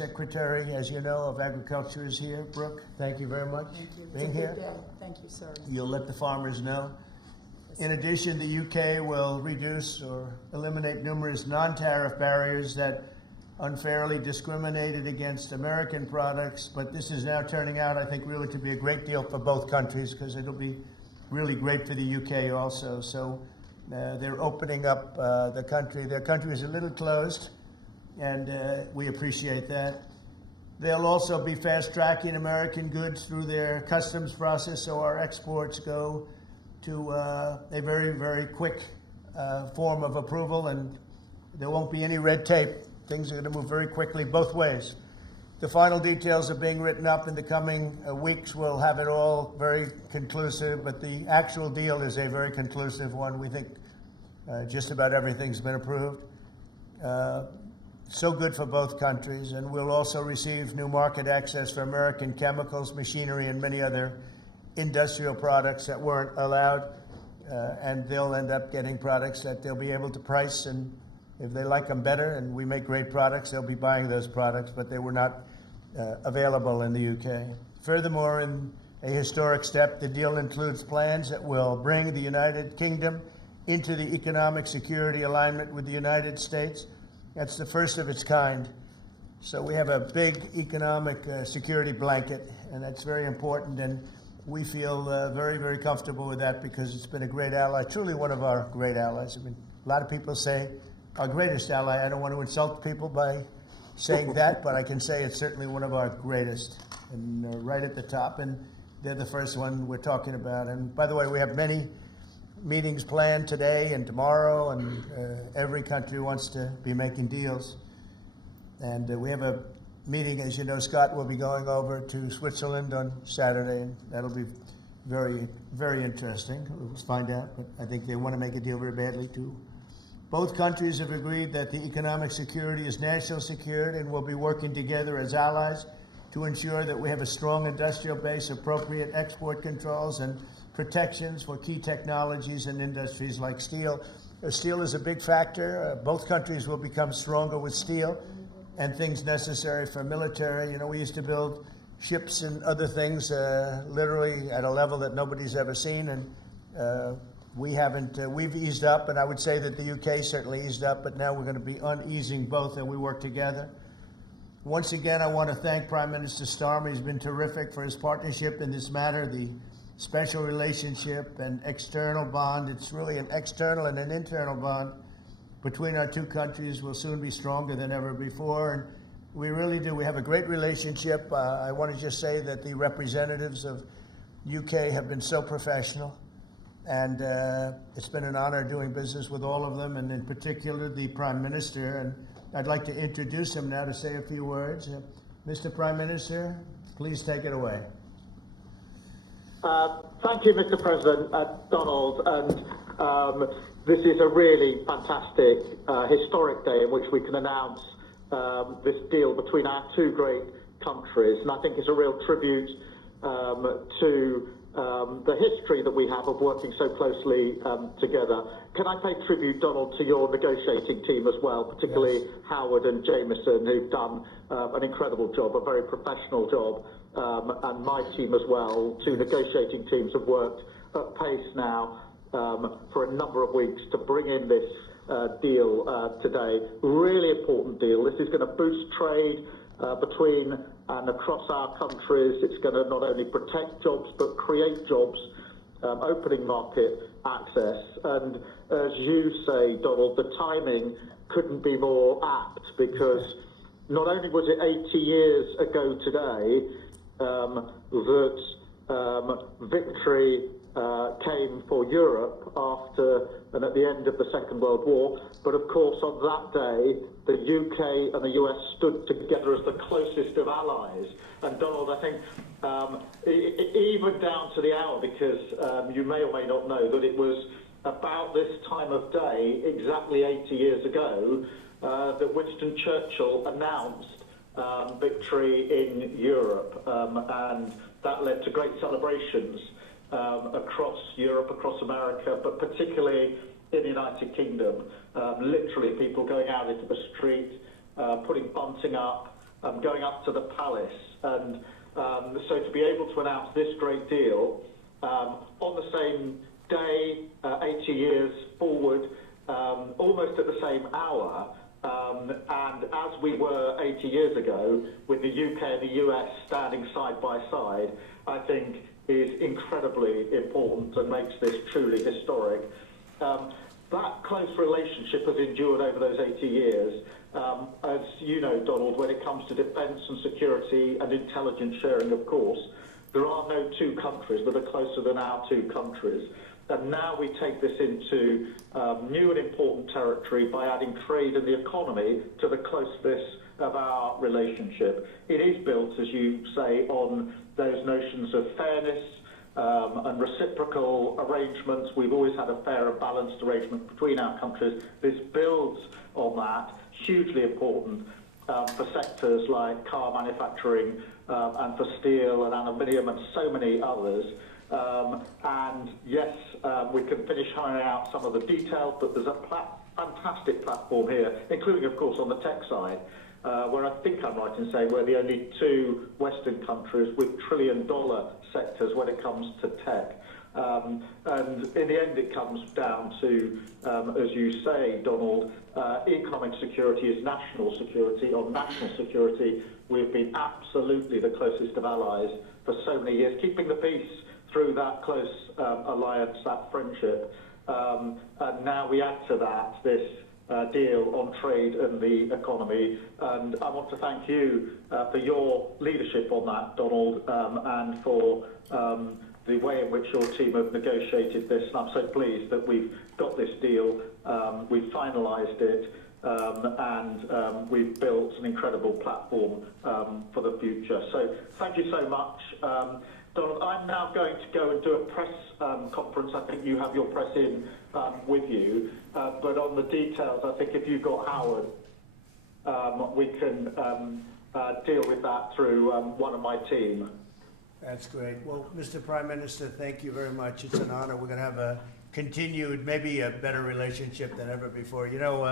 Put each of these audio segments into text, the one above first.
Secretary, as you know, of Agriculture is here. Brooke, thank you very much for being here. Good day. Thank you, sir. You'll let the farmers know. In addition, the UK will reduce or eliminate numerous non-tariff barriers that unfairly discriminated against American products, but this is now turning out, I think, really to be a great deal for both countries because it'll be really great for the UK also. So they're opening up the country. Their country is a little closed, and we appreciate that. They'll also be fast-tracking American goods through their customs process, so our exports go to a very, very quick form of approval, and there won't be any red tape. Things are going to move very quickly both ways. The final details are being written up in the coming weeks. We'll have it all very conclusive, but the actual deal is a very conclusive one. We think just about everything's been approved. So good for both countries, and we'll also receive new market access for American chemicals, machinery, and many other industrial products that weren't allowed, and they'll end up getting products that they'll be able to price, and if they like them better and we make great products, they'll be buying those products, but they were not available in the UK. Furthermore, in a historic step, the deal includes plans that will bring the United Kingdom into the economic security alignment with the United States. That's the first of its kind. So we have a big economic security blanket, and that's very important, and we feel very, very comfortable with that because it's been a great ally, truly one of our great allies. I mean, a lot of people say our greatest ally. I don't want to insult people by saying that, but I can say it's certainly one of our greatest, and right at the top, and they're the first one we're talking about. And by the way, we have many meetings planned today and tomorrow, and every country wants to be making deals. And we have a meeting, as you know, Scott will be going over to Switzerland on Saturday, and that'll be very, very interesting. We'll find out, but I think they want to make a deal very badly too. Both countries have agreed that the economic security is national security and will be working together as allies to ensure that we have a strong industrial base, appropriate export controls, and protections for key technologies and industries like steel. Steel is a big factor. Both countries will become stronger with steel and things necessary for military. You know, we used to build ships and other things literally at a level that nobody's ever seen, and we haven't, we've eased up, and I would say that the UK certainly eased up, but now we're going to be uneasing both, and we work together. Once again, I want to thank Prime Minister Starmer. He's been terrific for his partnership in this matter, the special relationship and external bond. It's really an external and an internal bond between our two countries will soon be stronger than ever before, and we really do. We have a great relationship. I want to just say that the representatives of UK have been so professional, and it's been an honor doing business with all of them, and in particular the Prime Minister. And I'd like to introduce him now to say a few words. Mr. Prime Minister, please take it away. Thank you, Mr. President, Donald, and this is a really fantastic, historic day in which we can announce this deal between our two great countries, and I think it's a real tribute to the history that we have of working so closely together. Can I pay tribute, Donald, to your negotiating team as well, particularly yes. Howard and Jameson, who've done an incredible job, a very professional job, and my team as well. Two negotiating teams have worked at pace now for a number of weeks to bring in this deal today. Really important deal. This is going to boost trade between and across our countries. It's going to not only protect jobs but create jobs, opening market access. And as you say, Donald, the timing couldn't be more apt, because not only was it 80 years ago today that victory came for Europe after and at the end of the Second World War, but of course on that day the UK and the US stood together as the closest of allies. And Donald, I think even down to the hour, because you may or may not know that it was about this time of day, exactly 80 years ago, that Winston Churchill announced victory in Europe, and that led to great celebrations across Europe, across America, but particularly in the United Kingdom. Literally people going out into the street, putting bunting up, going up to the palace. And so to be able to announce this great deal on the same day, 80 years forward, almost at the same hour, and as we were 80 years ago, with the UK and the US standing side by side, I think is incredibly important and makes this truly historic. That close relationship has endured over those 80 years. As you know, Donald, when it comes to defence and security and intelligence sharing, of course, there are no two countries that are closer than our two countries. And now we take this into new and important territory by adding trade and the economy to the closeness of our relationship. It is built, as you say, on those notions of fairness and reciprocal arrangements. We've always had a fair and balanced arrangement between our countries. This builds on that, hugely important for sectors like car manufacturing and for steel and aluminium and so many others. And yes, we can finish ironing out some of the details, but there's a fantastic platform here, including, of course, on the tech side, where I think I'm right in saying we're the only two Western countries with trillion-dollar sectors when it comes to tech. And in the end, it comes down to, as you say, Donald, economic security is national security. On national security, we've been absolutely the closest of allies for so many years, keeping the peace through that close alliance, that friendship. And now we add to that this deal on trade and the economy. And I want to thank you for your leadership on that, Donald, and for the way in which your team have negotiated this. And I'm so pleased that we've got this deal, we've finalised it, and we've built an incredible platform for the future. So thank you so much. Donald, I'm now going to go and do a press conference. I think you have your press in with you. But on the details, I think if you've got Howard, we can deal with that through one of my team. That's great. Well, Mr. Prime Minister, thank you very much. It's an honor. We're going to have a continued, maybe a better relationship than ever before. You know,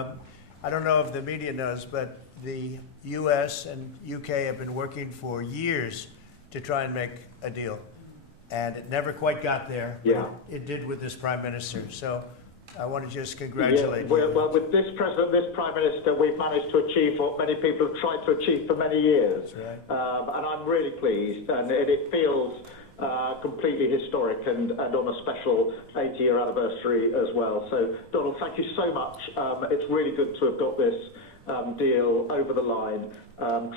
I don't know if the media knows, but the U.S. and U.K. have been working for years to try and make a deal. And it never quite got there. Yeah. It did with this Prime Minister. So I want to just congratulate you. Well, with this President, this Prime Minister, we've managed to achieve what many people have tried to achieve for many years. That's right. And I'm really pleased. And it feels completely historic and on a special 80-year anniversary as well. So, Donald, thank you so much. It's really good to have got this deal over the line.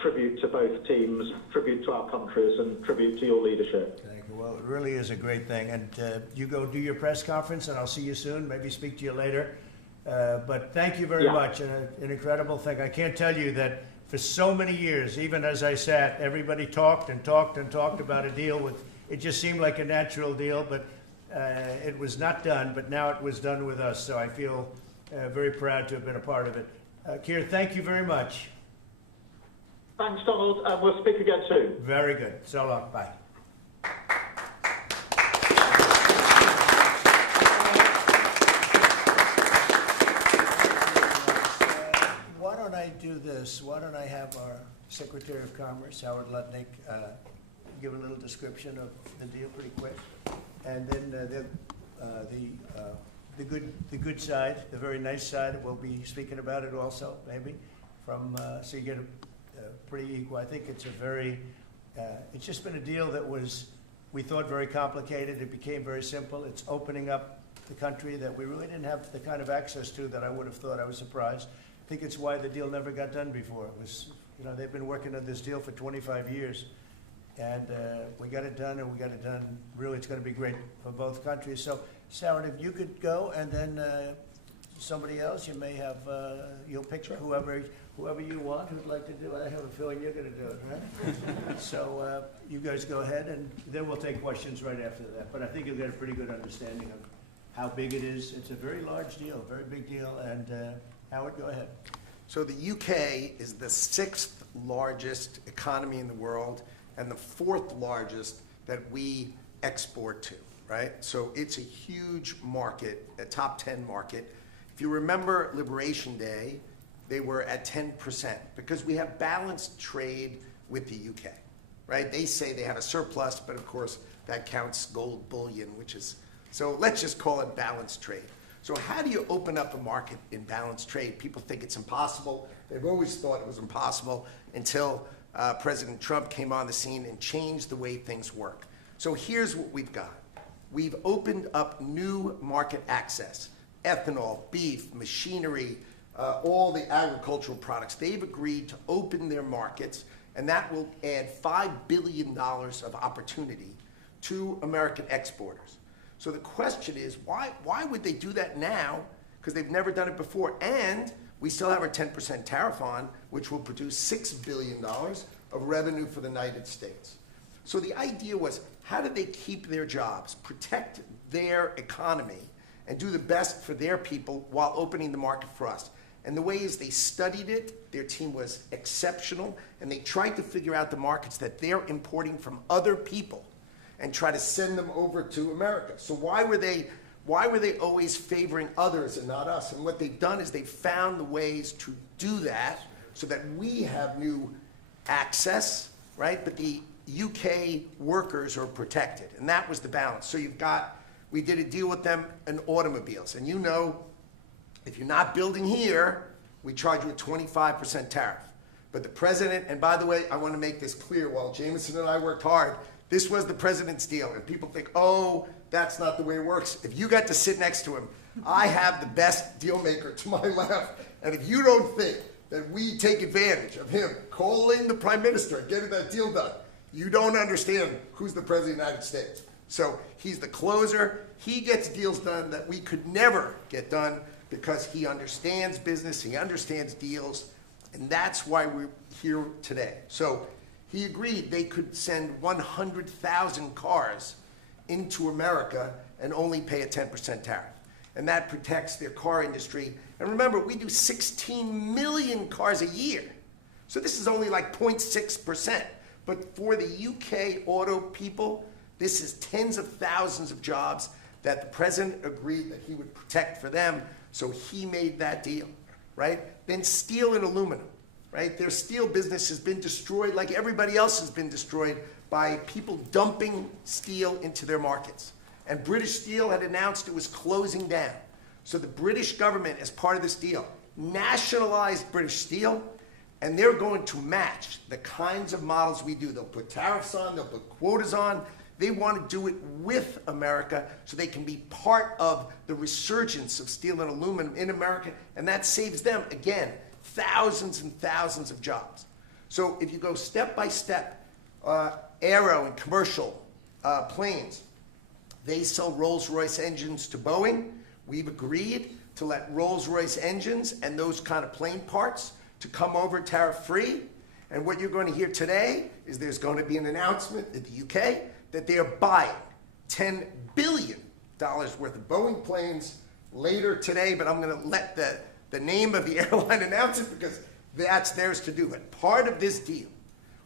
Tribute to both teams, tribute to our countries, and tribute to your leadership. Thank you. Well, it really is a great thing. And you go do your press conference, and I'll see you soon. Maybe speak to you later. But thank you very much. And an incredible thing. I can't tell you that for so many years, even as I sat, everybody talked and talked and talked about a deal with. It just seemed like a natural deal, but it was not done. But now it was done with us. So I feel very proud to have been a part of it. Keir, thank you very much. Thanks, Donald, and we'll speak again soon. Very good. So long. Bye. Why don't I do this? Why don't I have our Secretary of Commerce, Howard Lutnick, give a little description of the deal pretty quick, and then the good side, the very nice side, we'll be speaking about it also, maybe, from so you get a pretty equal. I think it's a very, it's just been a deal that was, we thought, very complicated. It became very simple. It's opening up the country that we really didn't have the kind of access to that I would have thought. I was surprised. I think it's why the deal never got done before. It was, you know, they've been working on this deal for 25 years. And we got it done, and we got it done. Really, it's going to be great for both countries. So, Howard, if you could go, and then somebody else, you may have, you'll pick whoever you want who'd like to do it. I have a feeling you're going to do it, right? So you guys go ahead, and then we'll take questions right after that. But I think you'll get a pretty good understanding of how big it is. It's a very large deal, very big deal. And Howard, go ahead. So the UK is the 6th largest economy in the world and the 4th largest that we export to, right? So it's a huge market, a top 10 market. If you remember Liberation Day, they were at 10% because we have balanced trade with the UK, right? They say they have a surplus, but of course that counts gold bullion, which is, so let's just call it balanced trade. So how do you open up a market in balanced trade? People think it's impossible. They've always thought it was impossible until President Trump came on the scene and changed the way things work. So here's what we've got. We've opened up new market access, ethanol, beef, machinery, all the agricultural products. They've agreed to open their markets, and that will add $5 billion of opportunity to American exporters. So the question is, why would they do that now? Because they've never done it before. And we still have our 10% tariff on, which will produce $6 billion of revenue for the United States. So the idea was, how do they keep their jobs, protect their economy, and do the best for their people while opening the market for us? And the way is they studied it, their team was exceptional, and they tried to figure out the markets that they're importing from other people and try to send them over to America. So why were they always favoring others and not us? And what they've done is they've found the ways to do that so that we have new access, right? But the UK workers are protected, and that was the balance. So we did a deal with them in automobiles, and you know, if you're not building here, we charge you a 25% tariff. But the president, and by the way, I want to make this clear, while Jameson and I worked hard, this was the president's deal, and people think, oh, that's not the way it works. If you got to sit next to him, I have the best deal maker to my left, and if you don't think that we take advantage of him calling the prime minister and getting that deal done, you don't understand who's the president of the United States. So he's the closer. He gets deals done that we could never get done because he understands business, he understands deals, and that's why we're here today. So he agreed they could send 100,000 cars into America and only pay a 10% tariff. And that protects their car industry. And remember, we do 16 million cars a year. So this is only like 0.6%. But for the UK auto people, this is tens of thousands of jobs that the president agreed that he would protect for them. So he made that deal, right? Then steel and aluminum, right? Their steel business has been destroyed like everybody else has been destroyed by people dumping steel into their markets. And British Steel had announced it was closing down. So the British government, as part of this deal, nationalized British Steel, and they're going to match the kinds of models we do. They'll put tariffs on, they'll put quotas on. They want to do it with America so they can be part of the resurgence of steel and aluminum in America, and that saves them, again, thousands and thousands of jobs. So if you go step by step, aero and commercial planes, they sell Rolls-Royce engines to Boeing. We've agreed to let Rolls-Royce engines and those kind of plane parts to come over tariff-free. And what you're going to hear today is there's going to be an announcement in the UK that they are buying $10 billion worth of Boeing planes later today, but I'm going to let the name of the airline announce it because that's theirs to do. But part of this deal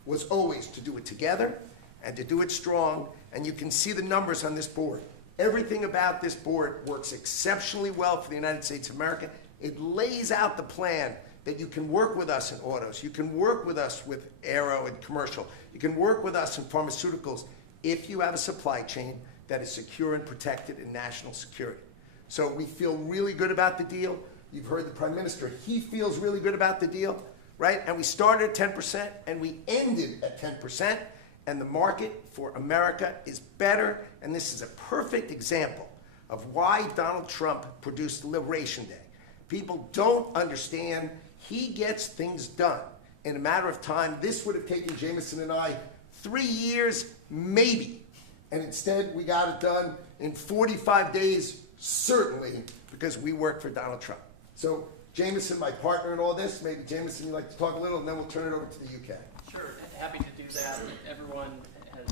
was always to do it together and to do it strong, and you can see the numbers on this board. Everything about this board works exceptionally well for the United States of America. It lays out the plan that you can work with us in autos, you can work with us with aero and commercial, you can work with us in pharmaceuticals if you have a supply chain that is secure and protected in national security. So we feel really good about the deal. You've heard the Prime Minister, he feels really good about the deal, right? And we started at 10% and we ended at 10%, and the market for America is better, and this is a perfect example of why Donald Trump produced Liberation Day. People don't understand. He gets things done in a matter of time. This would have taken Jameson and I 3 years, maybe. And instead, we got it done in 45 days, certainly, because we work for Donald Trump. So, Jameson, my partner in all this, maybe Jameson, you'd like to talk a little, and then we'll turn it over to the UK. Sure, happy to do that. Everyone has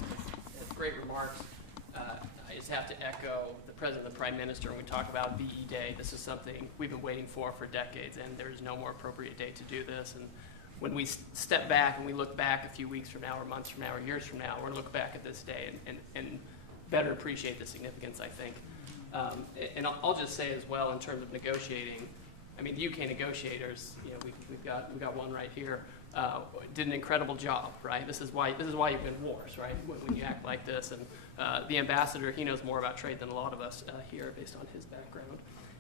great remarks. I just have to echo the President and the Prime Minister when we talk about VE Day. This is something we've been waiting for decades, and there is no more appropriate day to do this. And when we step back and we look back a few weeks from now or months from now or years from now, we're going to look back at this day and better appreciate the significance, I think. And I'll just say as well, in terms of negotiating, I mean, the UK negotiators, you know, we've got one right here, did an incredible job, right? This is why you win wars, right? When you act like this. And the ambassador, he knows more about trade than a lot of us here based on his background.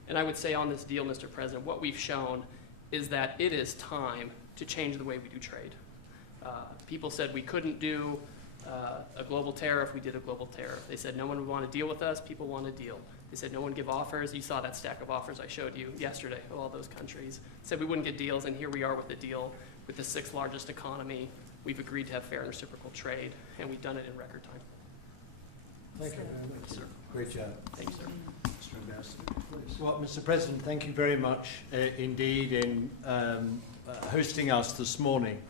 And I would say on this deal, Mr. President, what we've shown is that it is time to change the way we do trade. People said we couldn't do a global tariff. We did a global tariff. They said no one would want to deal with us. People want a deal. They said no one give offers. You saw that stack of offers I showed you yesterday of all those countries. Said we wouldn't get deals, and here we are with a deal with the 6th largest economy. We've agreed to have fair and reciprocal trade, and we've done it in record time. Thank you very much. Sir. Great job. Thank you, sir. Mr. Ambassador, please. Well, Mr. President, thank you very much indeed in hosting us this morning.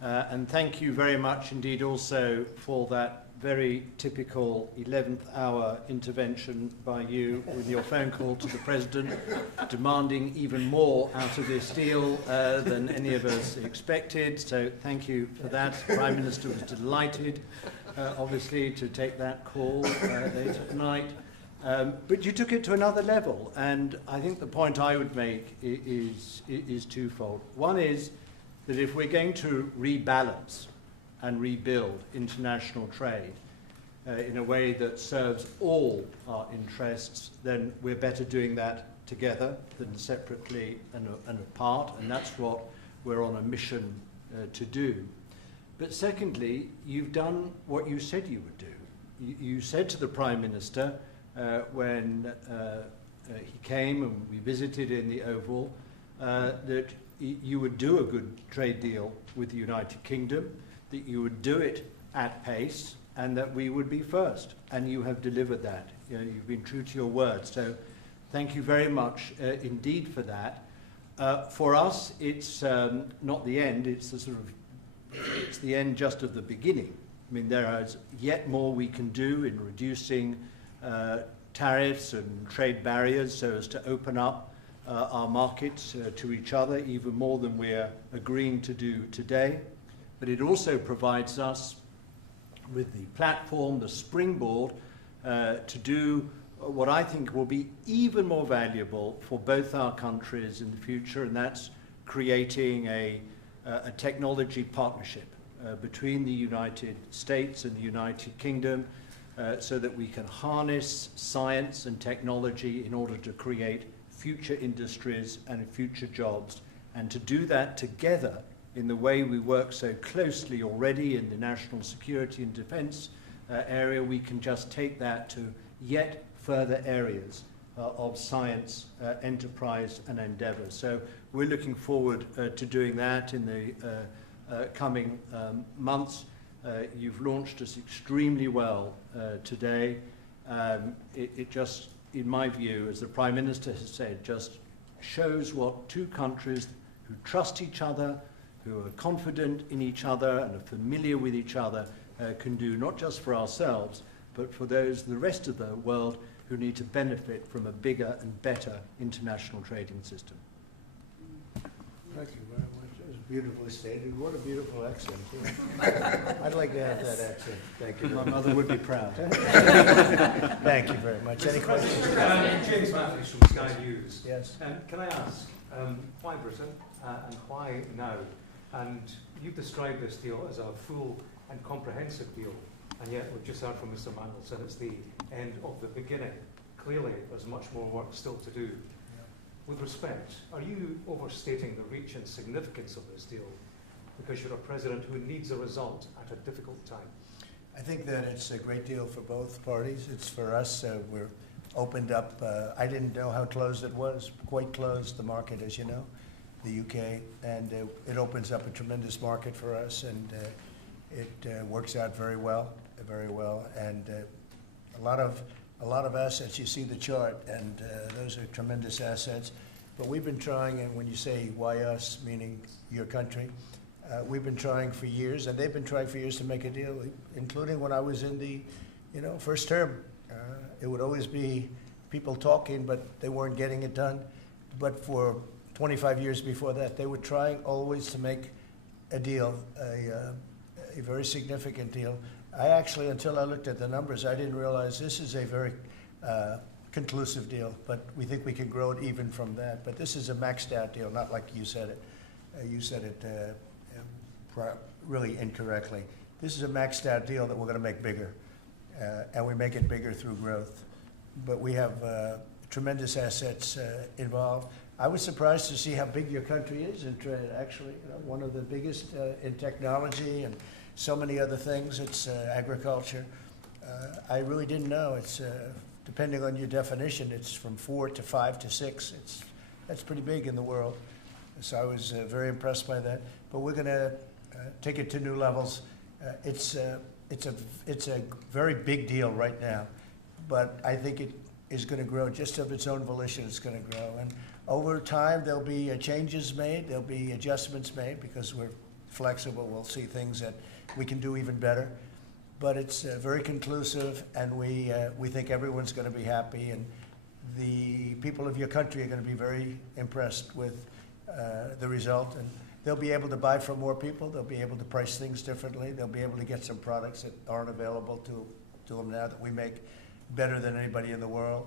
And thank you very much indeed also for that very typical 11th hour intervention by you with your phone call to the President, demanding even more out of this deal than any of us expected. So thank you for that. The Prime Minister was delighted, obviously, to take that call later tonight. But you took it to another level, and I think the point I would make is twofold. One is that if we're going to rebalance and rebuild international trade in a way that serves all our interests, then we're better doing that together than separately and apart, and that's what we're on a mission to do. But secondly, you've done what you said you would do. You said to the Prime Minister when he came and we visited in the Oval that you would do a good trade deal with the United Kingdom, that you would do it at pace, and that we would be first. And you have delivered that. You know, you've been true to your word. So thank you very much indeed for that. For us, it's not the end. It's it's the end just of the beginning. I mean, there is yet more we can do in reducing tariffs and trade barriers so as to open up our markets to each other even more than we're agreeing to do today. But it also provides us with the platform, the springboard, to do what I think will be even more valuable for both our countries in the future, and that's creating a technology partnership between the United States and the United Kingdom so that we can harness science and technology in order to create future industries and future jobs, and to do that together in the way we work so closely already in the national security and defense area. We can just take that to yet further areas of science, enterprise and endeavour. So we're looking forward to doing that in the coming months. You've launched us extremely well today. It just, in my view, as the Prime Minister has said, just shows what two countries who trust each other, who are confident in each other and are familiar with each other can do, not just for ourselves, but for the rest of the world who need to benefit from a bigger and better international trading system. Thank you very much. It was beautifully stated. What a beautiful accent, too. I'd like to have that accent. Thank you. My mother would be proud. Thank you very much. Any questions? James Matthews from Sky News. Yes. Can I ask, why Britain and why now? And you've described this deal as a full and comprehensive deal, and yet we've just heard from Mr. Mandelson it's the end of the beginning. Clearly, there's much more work still to do. With respect, are you overstating the reach and significance of this deal because you're a president who needs a result at a difficult time? I think that it's a great deal for both parties. It's for us. We're opened up. I didn't know how closed it was. Quite closed, the market, as you know, the UK. And it opens up a tremendous market for us. And it works out very well, And a lot of assets. You see the chart, and those are tremendous assets. But we've been trying, and when you say why us, meaning your country, we've been trying for years, and they've been trying for years to make a deal, including when I was in the, first term. It would always be people talking, but they weren't getting it done. But for 25 years before that, they were trying always to make a deal, a very significant deal. I actually, until I looked at the numbers, I didn't realize this is a very conclusive deal, but we think we can grow it even from that. But this is a maxed out deal, not like you said it. You said it really incorrectly. This is a maxed out deal that we're going to make bigger, and we make it bigger through growth. But we have tremendous assets involved. I was surprised to see how big your country is in trade, actually. You know, one of the biggest in technology and so many other things. It's agriculture. I really didn't know. It's depending on your definition, it's from 4 to 5 to 6. That's pretty big in the world. So I was very impressed by that. But we're going to take it to new levels. It's a very big deal right now, but I think it is going to grow just of its own volition. It's going to grow, and over time there'll be changes made. There'll be adjustments made because we're flexible. We'll see things that we can do even better. But it's very conclusive, and we think everyone's going to be happy, and the people of your country are going to be very impressed with the result, and they'll be able to buy from more people. They'll be able to price things differently. They'll be able to get some products that aren't available to them now that we make better than anybody in the world.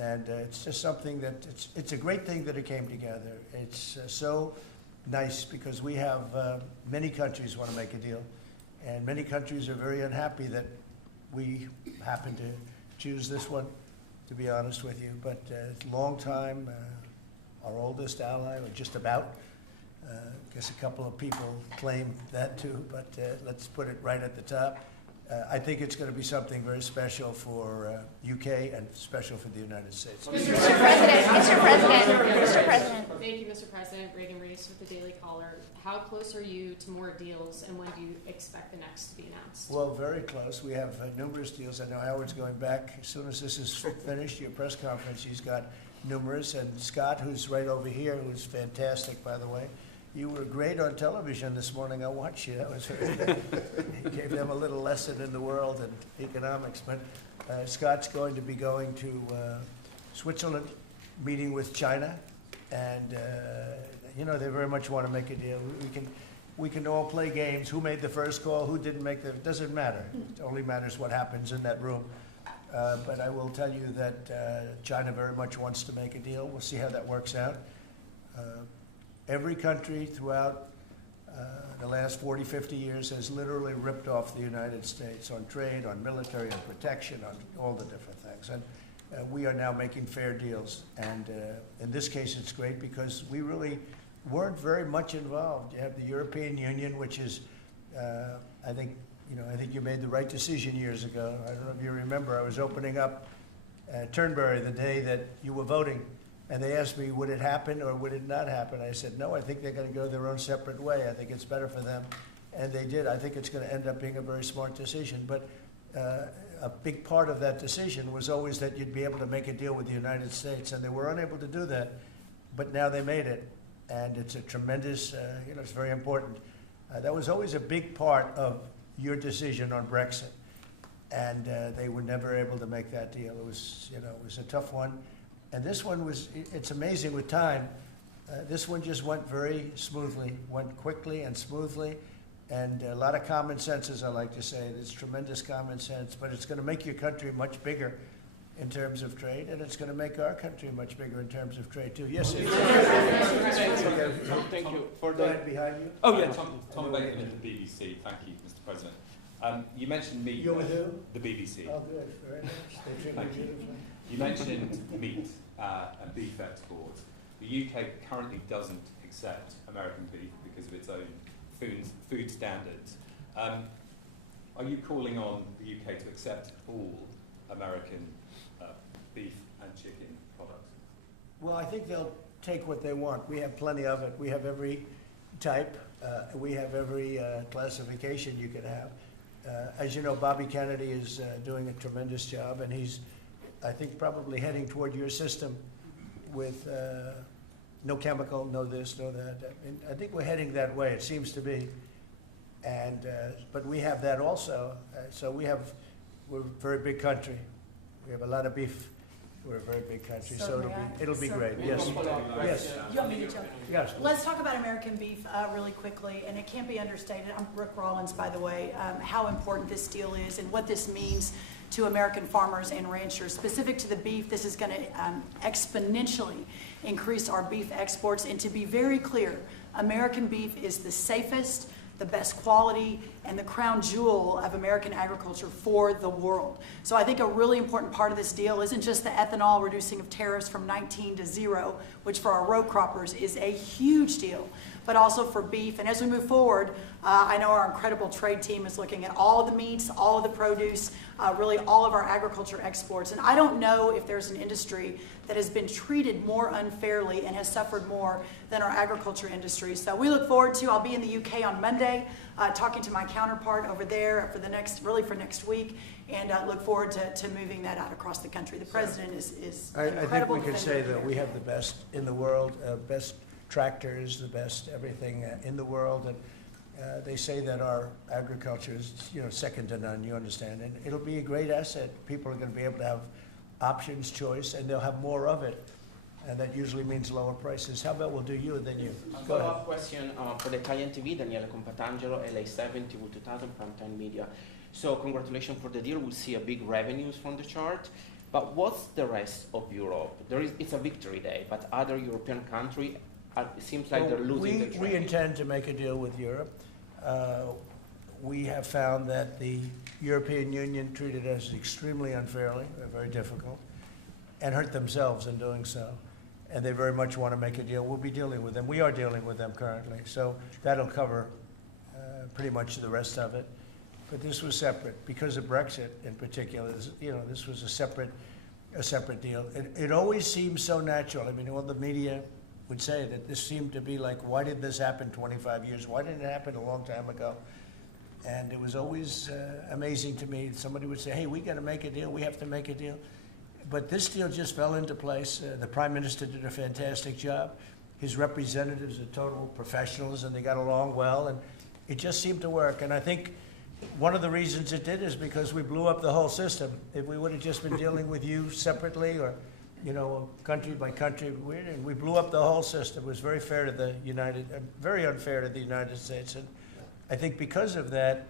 And it's just something that it's a great thing that it came together. It's so nice because we have many countries want to make a deal. And many countries are very unhappy that we happen to choose this one, to be honest with you. But it's a long time, our oldest ally, or just about. I guess a couple of people claim that too, but let's put it right at the top. I think it's going to be something very special for UK and special for the United States. Mr. President. Thank you, Mr. President. Reagan Reese with the Daily Caller. How close are you to more deals, and when do you expect the next to be announced? Well, very close. We have numerous deals. I know Howard's going back. As soon as this is finished, your press conference, he's got numerous. And Scott, who's right over here, who's fantastic, by the way. You were great on television this morning. I watched you. That was very good. You gave them a little lesson in the world and economics. But Scott's going to be going to Switzerland, meeting with China, and you know, they very much want to make a deal. We can all play games. Who made the first call? Who didn't make the? It doesn't matter. It only matters what happens in that room. But I will tell you that China very much wants to make a deal. We'll see how that works out. Every country throughout the last 40, 50 years has literally ripped off the United States on trade, on military, on protection, on all the different things. And we are now making fair deals. And in this case, it's great because we really weren't very much involved. You have the European Union, which is, I think you made the right decision years ago. I don't know if you remember, I was opening up Turnberry the day that you were voting. And they asked me, would it happen or would it not happen? I said, no, I think they're going to go their own separate way. I think it's better for them. And they did. I think it's going to end up being a very smart decision. But a big part of that decision was always that you'd be able to make a deal with the United States. And they were unable to do that. But now they made it. And it's a tremendous, it's very important. That was always a big part of your decision on Brexit. And they were never able to make that deal. It was a tough one. And this one it's amazing with time. This one just went very smoothly, went quickly and smoothly, and a lot of common sense, as I like to say. There's tremendous common sense, but it's going to make your country much bigger in terms of trade, and it's going to make our country much bigger in terms of trade, too. Yes, sir. Thank you. Go ahead, behind you. Oh, yeah. Tom Bacon at the BBC. Thank you, Mr. President. You mentioned meat. You're with who? The BBC. Oh, good. Very nice. They treat me beautifully. You mentioned meat and beef exports. The UK currently doesn't accept American beef because of its own food standards. Are you calling on the UK to accept all American beef and chicken products? Well, I think they'll take what they want. We have plenty of it. We have every type. We have every classification you could have. As you know, Bobby Kennedy is doing a tremendous job, and he's, I think, probably heading toward your system with no chemical, no this, no that. I think we're heading that way, it seems to be. And but we have that also. So we're a very big country. We have a lot of beef. We're a very big country, So so may I? it'll be So- great. Yes. Yes. You want me to jump? Yes. Let's talk about American beef really quickly, and it can't be understated. I'm Brooke Rollins, by the way, how important this deal is and what this means to American farmers and ranchers. Specific to the beef, this is going to exponentially increase our beef exports. And to be very clear, American beef is the safest, the best quality, and the crown jewel of American agriculture for the world. So I think a really important part of this deal isn't just the ethanol reducing of tariffs from 19 to 0, which for our row croppers is a huge deal, but also for beef. And as we move forward, I know our incredible trade team is looking at all of the meats, all of the produce, really all of our agriculture exports. And I don't know if there's an industry that has been treated more unfairly and has suffered more than our agriculture industry. So we look forward to, I'll be in the UK on Monday, talking to my counterpart over there for next week, and look forward to moving that out across the country. The president is I think incredible. we could say defender that of we America. have the best in the world, best tractors, the best everything in the world, and they say that our agriculture is, second to none. You understand, and it'll be a great asset. People are going to be able to have options, choice, and they'll have more of it, and that usually means lower prices. How about we'll do you and then you? A Go ahead. follow-up question for the Italian TV, Daniele Compatangelo, LA7, TV 2000, Primetime Media. So congratulations for the deal. We'll see a big revenues from the chart. But what's the rest of Europe? It's a victory day, but other European countries, it seems like they're losing the trade. We intend to make a deal with Europe. We have found that the European Union treated us extremely unfairly, very difficult, and hurt themselves in doing so. And they very much want to make a deal. We'll be dealing with them. We are dealing with them currently. So that'll cover pretty much the rest of it. But this was separate because of Brexit in particular. This was a separate deal. It always seems so natural. I mean, all the media would say that this seemed to be like, why did this happen 25 years? Why didn't it happen a long time ago? And it was always amazing to me. Somebody would say, hey, we got to make a deal. We have to make a deal. But this deal just fell into place. The Prime Minister did a fantastic job. His representatives are total professionals, and they got along well, and it just seemed to work. And I think one of the reasons it did is because we blew up the whole system. If we would have just been dealing with you separately or, country by country, we blew up the whole system. It was very fair to very unfair to the United States. And I think because of that,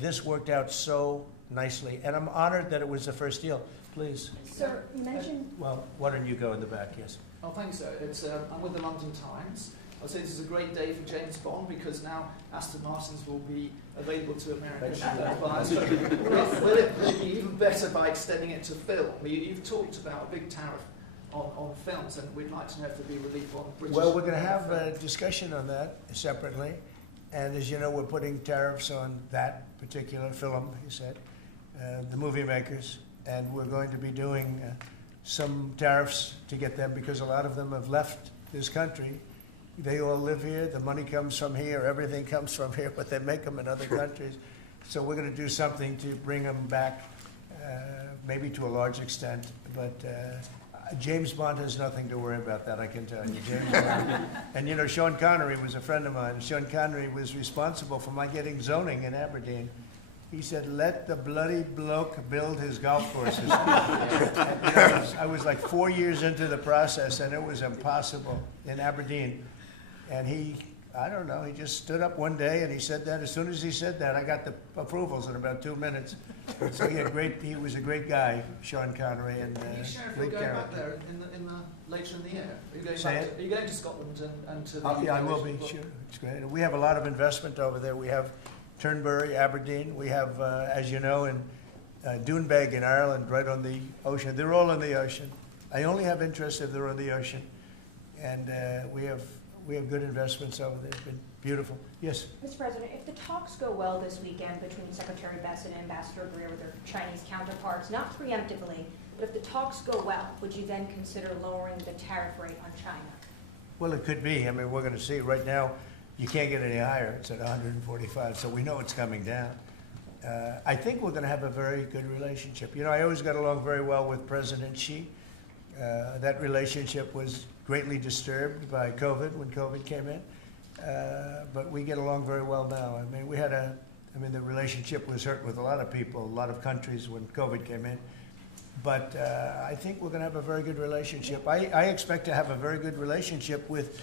this worked out so nicely. And I'm honored that it was the first deal. Please. Sir, you mentioned... Well, why don't you go in the back, yes. Oh, thanks, sir. I'm with the London Times. I'd say this is a great day for James Bond because now Aston Martins will be available to American buyers. Will it be even better by extending it to film? You've talked about a big tariff on films, and we'd like to know if there'd be relief on British... Well, we're going to have a discussion on that separately. And as you know, we're putting tariffs on that particular film, he said, the movie makers. And we're going to be doing some tariffs to get them because a lot of them have left this country. They all live here. The money comes from here. Everything comes from here, but they make them in other countries. So we're going to do something to bring them back, maybe to a large extent. But James Bond has nothing to worry about that, I can tell you. James Bond. And Sean Connery was a friend of mine. Sean Connery was responsible for my getting zoning in Aberdeen. He said, let the bloody bloke build his golf courses. I was like 4 years into the process, and it was impossible in Aberdeen. And he just stood up one day and he said that. As soon as he said that, I got the approvals in about 2 minutes. So he was a great guy, Sean Connery. And Are you sure if we're going back there later in the year? Are you going to Scotland and to the UK? Yeah, I will be, sure. It's great. We have a lot of investment over there. We have Turnberry, Aberdeen. We have, as you know, in Doonbeg in Ireland, right on the ocean. They're all in the ocean. I only have interest if they're on the ocean. And we have good investments over there. It's been beautiful. Yes? Mr. President, if the talks go well this weekend between Secretary Bessent and Ambassador Greer with their Chinese counterparts, not preemptively, but if the talks go well, would you then consider lowering the tariff rate on China? Well, it could be. I mean, we're going to see. Right now, you can't get any higher. It's at 145, so we know it's coming down. I think we're going to have a very good relationship. I always got along very well with President Xi. That relationship was greatly disturbed by COVID when COVID came in, but we get along very well now. I mean, the relationship was hurt with a lot of people, a lot of countries when COVID came in. But I think we're going to have a very good relationship. I expect to have a very good relationship with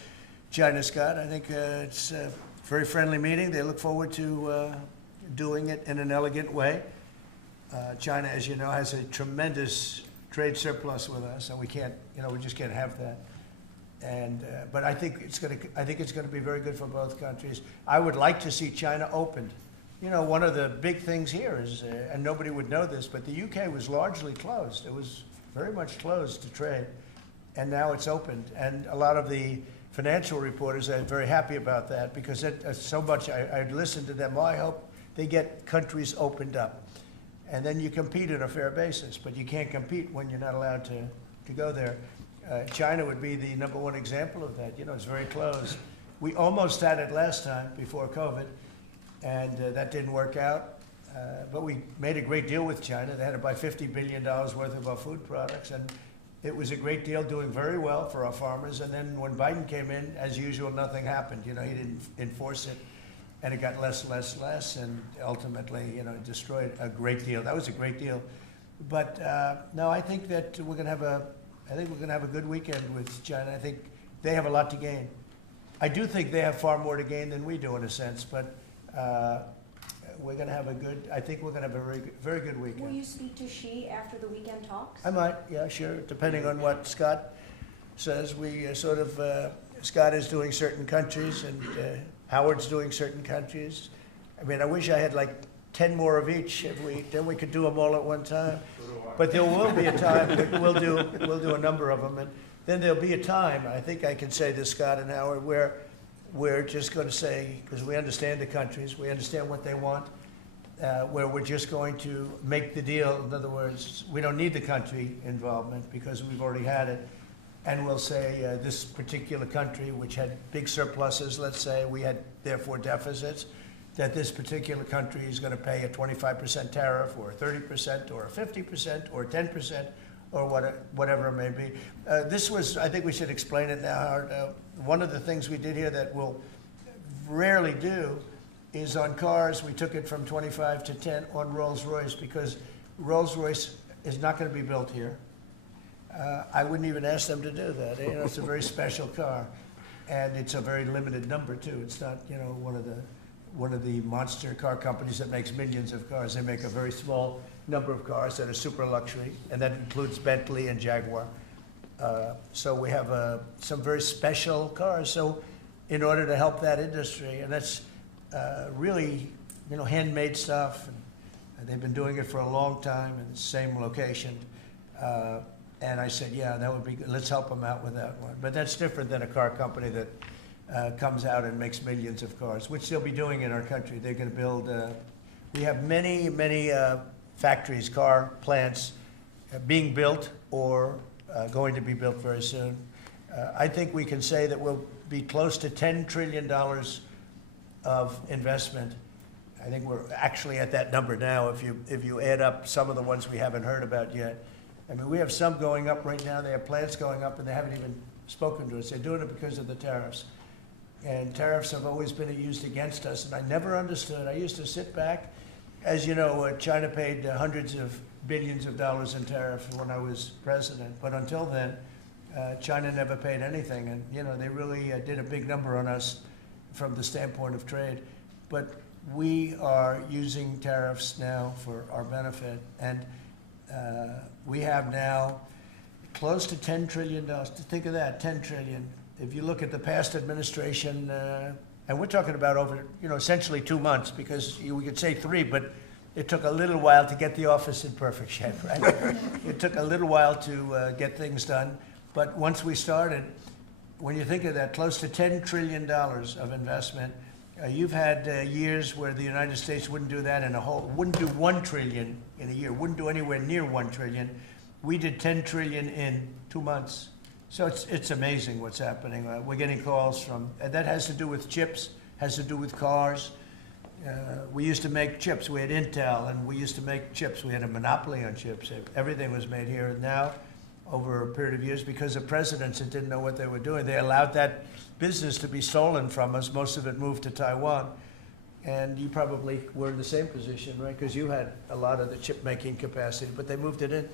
China, Scott. I think it's a very friendly meeting. They look forward to doing it in an elegant way. China, as you know, has a tremendous trade surplus with us, and we can't, we just can't have that. And but I think it's going to be very good for both countries. I would like to see China opened. One of the big things here is, and nobody would know this, but the UK was largely closed. It was very much closed to trade, and now it's opened. And a lot of the financial reporters are very happy about that because so much. I listened to them. Well, I hope they get countries opened up, and then you compete on a fair basis. But you can't compete when you're not allowed to go there. China would be the number one example of that. It's very closed. We almost had it last time before COVID. And that didn't work out. But we made a great deal with China. They had to buy $50 billion worth of our food products. And it was a great deal, doing very well for our farmers. And then when Biden came in, as usual, nothing happened. He didn't enforce it. And it got less, and ultimately, destroyed a great deal. That was a great deal. But no, I think that we're going to have a good weekend with China. I think they have a lot to gain. I do think they have far more to gain than we do in a sense, but we're going to have I think we're going to have a very, very good weekend. Will you speak to Xi after the weekend talks? I might, yeah, sure, depending on what Scott says. We Scott is doing certain countries, and Howard's doing certain countries. I mean, I wish I had like 10 more of each. Then we could do them all at one time. But there will be a time, we'll do a number of them, and then there'll be a time, I think I can say this, Scott and Howard, where we're just going to say, because we understand the countries, we understand what they want, where we're just going to make the deal. In other words, we don't need the country involvement because we've already had it. And we'll say this particular country, which had big surpluses, let's say, we had therefore deficits, that this particular country is going to pay a 25% tariff or a 30% or a 50% or 10% or whatever it may be. I think we should explain it now, Howard. One of the things we did here that we'll rarely do is on cars, we took it from 25 to 10 on Rolls-Royce because Rolls-Royce is not going to be built here. I wouldn't even ask them to do that. It's a very special car, and it's a very limited number too. It's not, one of the monster car companies that makes millions of cars. They make a very small number of cars that are super luxury, and that includes Bentley and Jaguar. So we have some very special cars. So in order to help that industry, and that's really, handmade stuff, and they've been doing it for a long time in the same location. And I said, yeah, that would be good. Let's help them out with that one. But that's different than a car company that comes out and makes millions of cars, which they'll be doing in our country. They're going to build, we have many, many factories, car plants being built or going to be built very soon. I think we can say that we'll be close to $10 trillion of investment. I think we're actually at that number now if you add up some of the ones we haven't heard about yet. I mean, we have some going up right now. They have plants going up, and they haven't even spoken to us. They're doing it because of the tariffs. And tariffs have always been used against us, and I never understood. I used to sit back. As you know, China paid hundreds of billions of dollars in tariffs when I was president. But until then, China never paid anything. And, they really did a big number on us from the standpoint of trade. But we are using tariffs now for our benefit. And we have now close to $10 trillion. Think of that, $10 trillion. If you look at the past administration, and we're talking about over, essentially 2 months, because we could say 3, but it took a little while to get the office in perfect shape, right? It took a little while to get things done. But once we started, when you think of that, close to $10 trillion of investment, you've had years where the United States wouldn't do that wouldn't do $1 trillion in a year, wouldn't do anywhere near $1 trillion. We did $10 trillion in 2 months. So it's amazing what's happening. We're getting calls from, and that has to do with chips, has to do with cars. We used to make chips. We had Intel, and we used to make chips. We had a monopoly on chips. Everything was made here. And now, over a period of years, because of presidents that didn't know what they were doing, they allowed that business to be stolen from us. Most of it moved to Taiwan. And you probably were in the same position, right? Because you had a lot of the chip-making capacity, but they moved it in.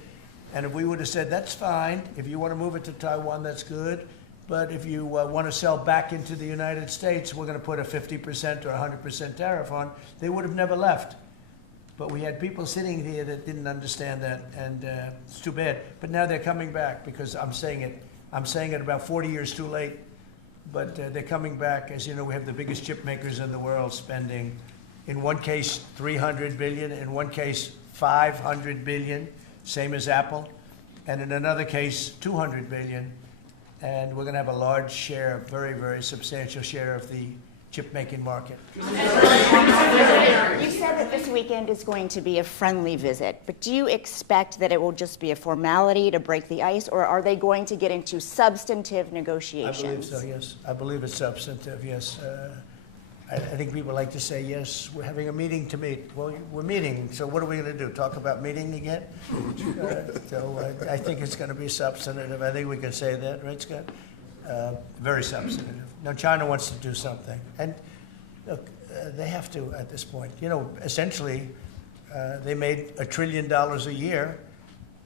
And if we would have said, that's fine, if you want to move it to Taiwan, that's good, but if you want to sell back into the United States, we're going to put a 50% or 100% tariff on, they would have never left. But we had people sitting here that didn't understand that, and it's too bad. But now they're coming back, because I'm saying it about 40 years too late, but they're coming back. As you know, we have the biggest chip makers in the world spending, in one case, $300 billion, in one case, $500 billion, same as Apple, and in another case, $200 billion. And we're going to have a large share, a very, very substantial share of the chip-making market. You said that this weekend is going to be a friendly visit, but do you expect that it will just be a formality to break the ice, or are they going to get into substantive negotiations? I believe so, yes. I believe it's substantive, yes. I think people like to say, yes, we're having a meeting to meet. Well, we're meeting, so what are we going to do, talk about meeting again? So I think it's going to be substantive. I think we can say that, right, Scott? Very substantive. Now, China wants to do something. And look, they have to at this point. You know, essentially, they made $1 trillion a year,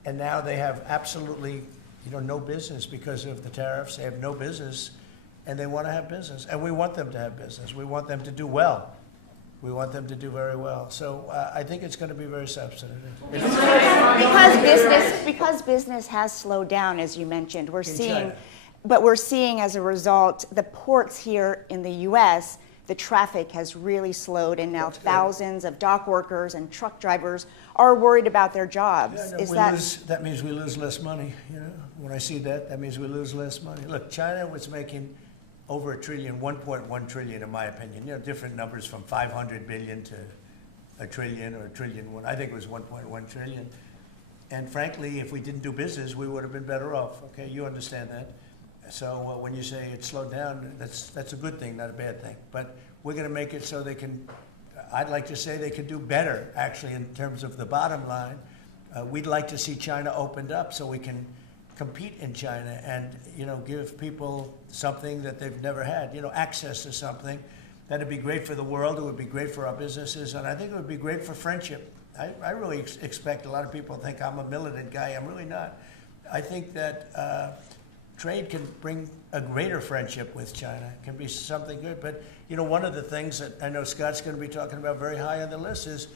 and now they have absolutely, no business because of the tariffs. They have no business, and they want to have business. And we want them to have business. We want them to do well. We want them to do very well. So I think it's going to be very substantive. Because business has slowed down, as you mentioned, we're seeing. China. But we're seeing, as a result, the ports here in the U.S., the traffic has really slowed, and now thousands of dock workers and truck drivers are worried about their jobs. Yeah, no, that means we lose less money. When I see that, that means we lose less money. Look, China was making over $1 trillion, 1.1 trillion, in my opinion. Different numbers from 500 billion to $1 trillion or $1 trillion. I think it was 1.1 trillion. And frankly, if we didn't do business, we would have been better off. Okay, you understand that. So when you say it slowed down, that's a good thing, not a bad thing. But we're going to make it so they can, I'd like to say they can do better, actually, in terms of the bottom line. We'd like to see China opened up so we can compete in China and, give people something that they've never had, access to something. That'd be great for the world. It would be great for our businesses. And I think it would be great for friendship. I really expect a lot of people think I'm a militant guy. I'm really not. I think that trade can bring a greater friendship with China. It can be something good. But, one of the things that I know Scott's going to be talking about very high on the list is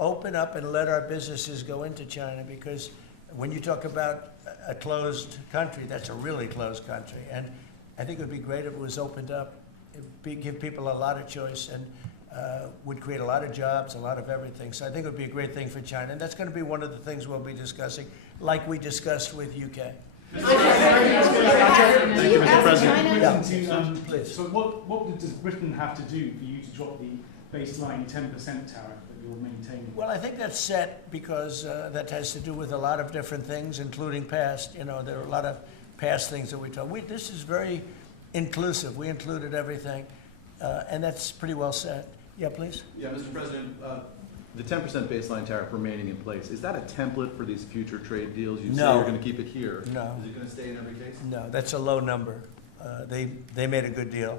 open up and let our businesses go into China, because when you talk about a closed country, that's a really closed country. And I think it would be great if it was opened up. It'd give people a lot of choice and would create a lot of jobs, a lot of everything. So I think it would be a great thing for China. And that's going to be one of the things we'll be discussing, like we discussed with UK. Thank you, Mr. President. Please. So what does Britain have to do for you to drop the baseline 10% tariff that you're maintaining? Well, I think that's set because that has to do with a lot of different things, including past. There are a lot of past things that we talk. This is very inclusive. We included everything, and that's pretty well set. Yeah, please. Yeah, Mr. President, the 10% baseline tariff remaining in place, is that a template for these future trade deals? You say you're going to keep it here. No. Is it going to stay in every case? No, that's a low number. They made a good deal.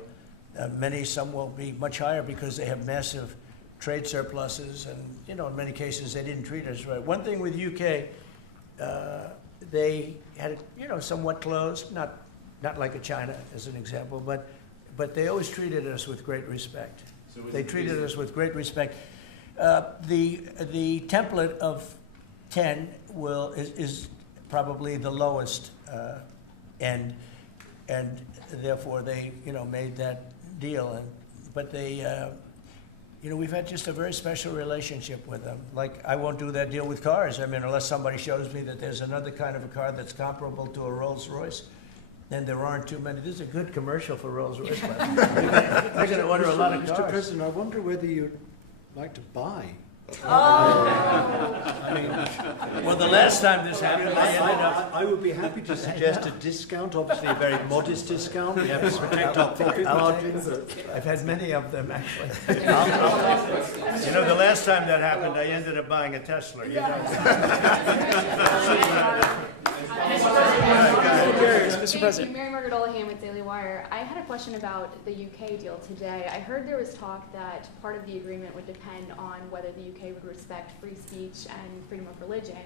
Some will be much higher because they have massive trade surpluses, and in many cases they didn't treat us right. One thing with UK, they had it somewhat closed, not like a China as an example, but they always treated us with great respect. So they treated us with great respect. The template of 10 is probably the lowest end, and therefore they made that deal. But they we've had just a very special relationship with them. Like, I won't do that deal with cars. I mean, unless somebody shows me that there's another kind of a car that's comparable to a Rolls Royce. And there aren't too many. This is a good commercial for Rolls Royce. They're going to order a lot of cars. Mr. President, I wonder whether you'd like to buy. Well, the last time this happened, I ended up. I would be happy to suggest a discount, obviously a very modest discount. We have to protect our profit margins. I've had many of them, actually. The last time that happened, I ended up buying a Tesla. Mr. President. Mary Margaret Olahan with Daily Wire. I had a question about the UK deal today. I heard there was talk that part of the agreement would depend on whether the UK would respect free speech and freedom of religion.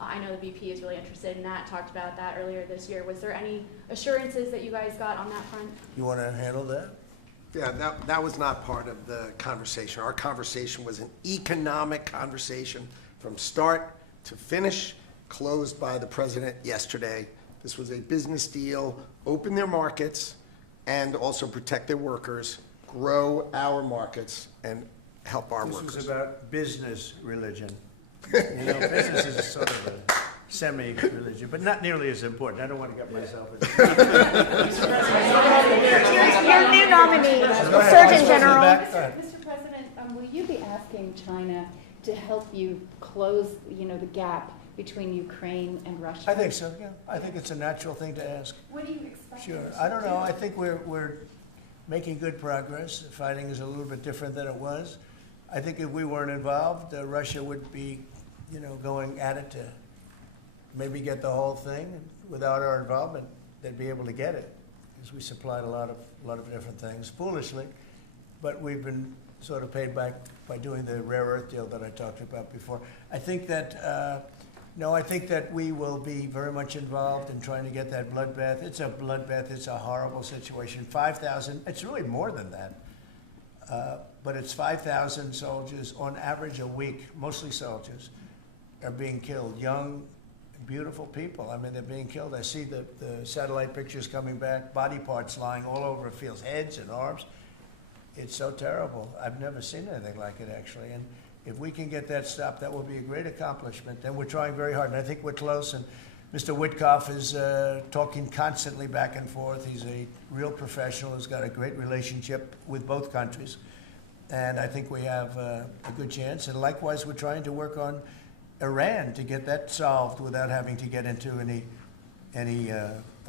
I know the BP is really interested in that, talked about that earlier this year. Was there any assurances that you guys got on that front? You want to handle that? Yeah, that was not part of the conversation. Our conversation was an economic conversation from start to finish, closed by the president yesterday. This was a business deal, open their markets, and also protect their workers, grow our markets, and help our workers. This was about business religion. You know, business is sort of a semi-religion, but not nearly as important. I don't want to get myself into Your new nominee, Surgeon General. Mr. President, will you be asking China to help you close, the gap between Ukraine and Russia? I think so, yeah. I think it's a natural thing to ask. What do you expect? Sure. I don't know. I think we're making good progress. The fighting is a little bit different than it was. I think if we weren't involved, Russia would be, going at it to maybe get the whole thing. And without our involvement, they'd be able to get it, because we supplied a lot of different things, foolishly. But we've been sort of paid back by doing the rare earth deal that I talked about before. I think that, I think that we will be very much involved in trying to get that bloodbath. It's a bloodbath. It's a horrible situation. 5,000, it's really more than that. But it's 5,000 soldiers on average a week, mostly soldiers, are being killed. Young, beautiful people. I mean, they're being killed. I see the satellite pictures coming back, body parts lying all over fields, heads and arms. It's so terrible. I've never seen anything like it, actually. And if we can get that stopped, that will be a great accomplishment. And we're trying very hard, and I think we're close. And Mr. Witkoff is talking constantly back and forth. He's a real professional. He's got a great relationship with both countries. And I think we have a good chance. And likewise, we're trying to work on Iran to get that solved without having to get into any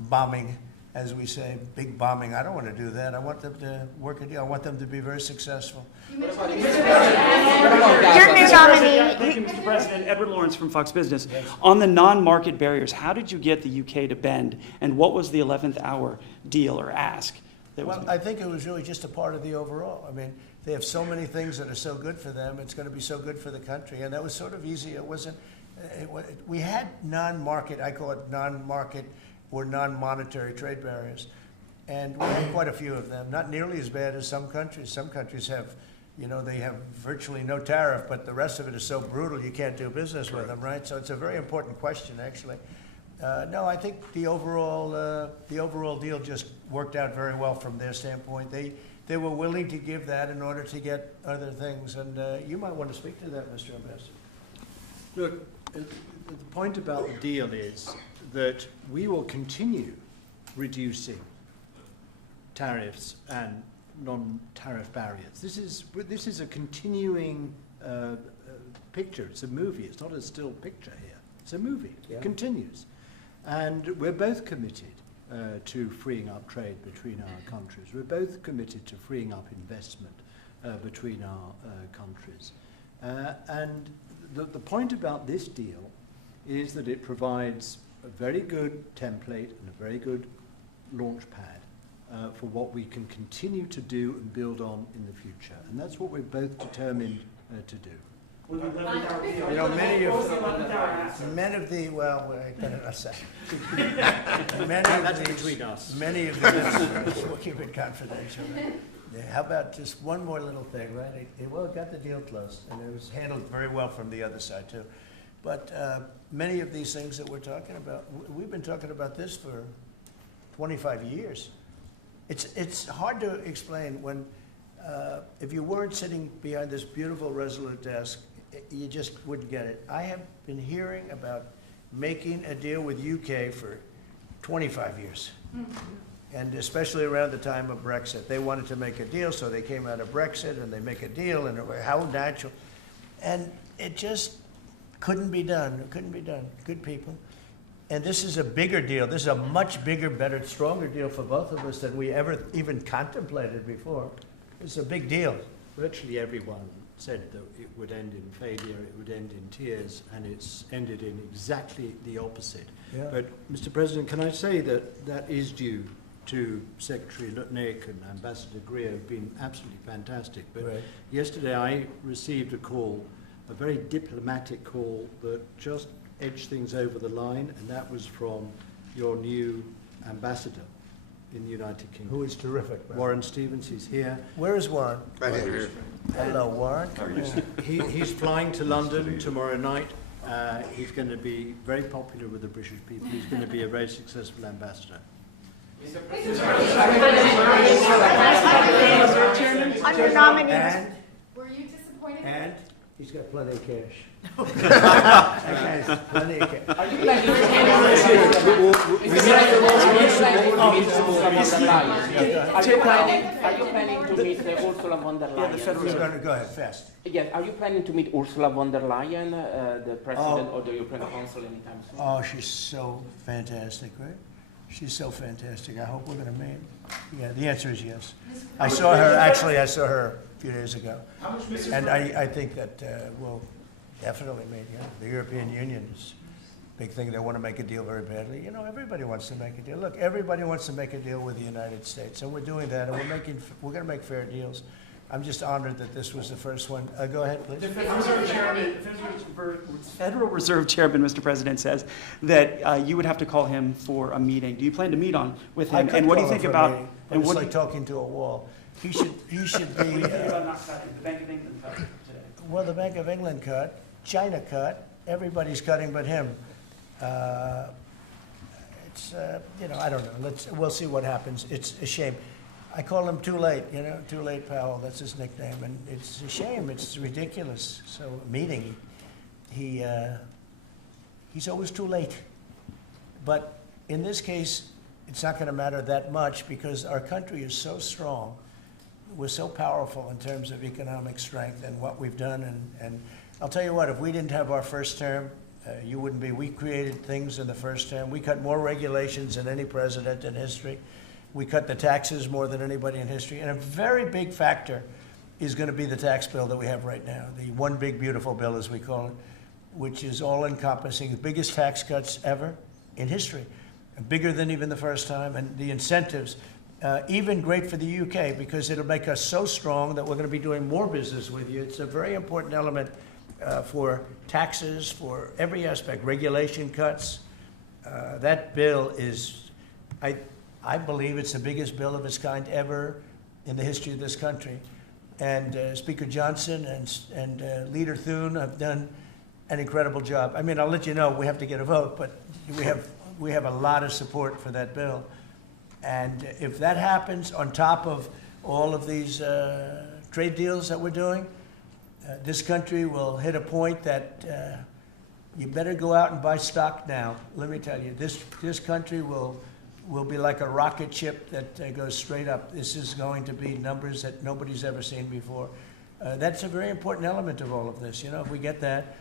bombing, as we say, big bombing. I don't want to do that. I want them to work a deal. I want them to be very successful. Your new nominee. Thank you, Mr. President. Edward Lawrence from Fox Business. On the non-market barriers, how did you get the UK to bend, and what was the 11th hour deal or ask? Well, I think it was really just a part of the overall. I mean, they have so many things that are so good for them. It's going to be so good for the country, and that was sort of easy. It wasn't. We had non-market. I call it non-market or non-monetary trade barriers, and we had quite a few of them. Not nearly as bad as some countries. Some countries have, they have virtually no tariff, but the rest of it is so brutal you can't do business with them, right? So it's a very important question, actually. No, I think the overall deal just worked out very well from their standpoint. They were willing to give that in order to get other things, and you might want to speak to that, Mr. Ambassador. Look, the point about the deal is that we will continue reducing tariffs and non-tariff barriers. This is a continuing picture. It's a movie. It's not a still picture here. It's a movie. Yeah. It continues. And we're both committed to freeing up trade between our countries. We're both committed to freeing up investment between our countries. And the point about this deal is that it provides a very good template and a very good launch pad for what we can continue to do and build on in the future. And that's what we're both determined to do. Many of the well, I better not say. That's between us. Many of the we'll keep it confidential. Yeah, how about just one more little thing, right? It got the deal closed, and it was handled very well from the other side too. But many of these things that we're talking about, we've been talking about this for 25 years. It's hard to explain when if you weren't sitting behind this beautiful Resolute desk, you just wouldn't get it. I have been hearing about making a deal with UK for 25 years. Mm-hmm. And especially around the time of Brexit. They wanted to make a deal, so they came out of Brexit and they make a deal, and how natural. And it just couldn't be done. It couldn't be done. Good people. And this is a bigger deal. This is a much bigger, better, stronger deal for both of us than we ever even contemplated before. It's a big deal. Virtually everyone said that it would end in failure, it would end in tears, and it's ended in exactly the opposite. Yeah. But, Mr. President, can I say that that is due to Secretary Lutnick and Ambassador Greer have been absolutely fantastic. But Right. yesterday I received a call, a very diplomatic call that just edged things over the line, and that was from your new ambassador in the United Kingdom. Who is terrific. Right? Warren Stevens, he's here. Where is Warren? Right here. Hello, Warren. He's flying to London tomorrow night. He's going to be very popular with the British people. He's going to be a very successful ambassador. Under nominee. Were you disappointed? And he's got plenty of cash. Okay, plenty of cash. Are you planning to meet Ursula von der Leyen? Go ahead, fast. Yes, are you planning to meet Ursula von der Leyen, the president of the European Council, anytime soon? Oh, she's so fantastic, right? She's so fantastic. I hope we're going to meet. Yeah, the answer is yes. I saw her a few days ago. And I think that we'll definitely meet. Yeah. The European Union is a big thing. They want to make a deal very badly. You know, everybody wants to make a deal. Look, everybody wants to make a deal with the United States. And we're doing that, and we're going to make fair deals. I'm just honored that this was the first one. Go ahead, please. The Federal Reserve Chairman, Mr. President, says that you would have to call him for a meeting. Do you plan to meet with him? And what do you think about? And it's like talking to a wall. He should be. What do you think about not cutting the Bank of England cut today? Well, the Bank of England cut, China cut. Everybody's cutting but him. It's I don't know. We'll see what happens. It's a shame. I call him Too Late, Too Late Powell, that's his nickname, and it's a shame, it's ridiculous. So, meeting, he's always too late. But in this case, it's not going to matter that much because our country is so strong, we're so powerful in terms of economic strength and what we've done, and I'll tell you what, if we didn't have our first term, you wouldn't be. We created things in the first term. We cut more regulations than any president in history. We cut the taxes more than anybody in history. And a very big factor is going to be the tax bill that we have right now, the one big beautiful bill, as we call it, which is all-encompassing, the biggest tax cuts ever in history, bigger than even the first time. And the incentives, even great for the UK, because it'll make us so strong that we're going to be doing more business with you. It's a very important element for taxes, for every aspect, regulation cuts. That bill is, I believe it's the biggest bill of its kind ever in the history of this country. And Speaker Johnson and Leader Thune have done an incredible job. I mean, I'll let you know, we have to get a vote, but we have a lot of support for that bill. And if that happens on top of all of these trade deals that we're doing, this country will hit a point that you better go out and buy stock now. Let me tell you, this country will be like a rocket ship that goes straight up. This is going to be numbers that nobody's ever seen before. That's a very important element of all of this. If we get that,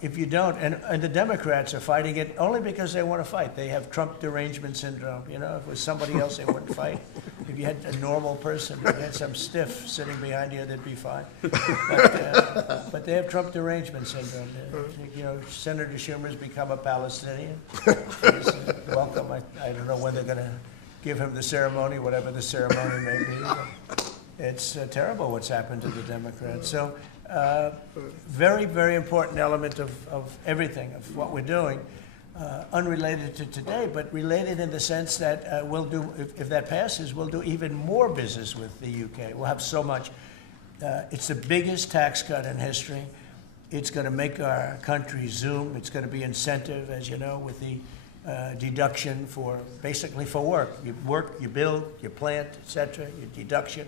if you don't, and the Democrats are fighting it only because they want to fight. They have Trump derangement syndrome. If it was somebody else, they wouldn't fight. If you had a normal person, if you had some stiff sitting behind you, they'd be fine. But they have Trump derangement syndrome. Senator Schumer's become a Palestinian. Welcome. I don't know when they're going to give him the ceremony, whatever the ceremony may be. It's terrible what's happened to the Democrats. So, very, very important element of everything, of what we're doing, unrelated to today, but related in the sense that we'll do, if that passes, we'll do even more business with the UK. We'll have so much. It's the biggest tax cut in history. It's going to make our country zoom. It's going to be incentive, as you know, with the deduction basically for work. You work, you build, you plant, etc. Your deduction.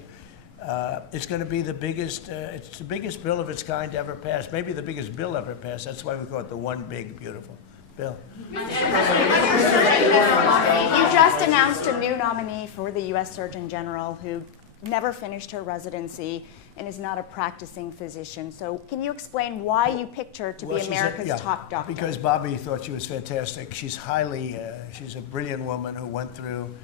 It's going to be the biggest. It's the biggest bill of its kind ever passed. Maybe the biggest bill ever passed. That's why we call it the one big beautiful bill. You just announced a new nominee for the U.S. Surgeon General who never finished her residency and is not a practicing physician. So can you explain why you picked her to be America's top doctor? Because Bobby thought she was fantastic. She's she's a brilliant woman who went through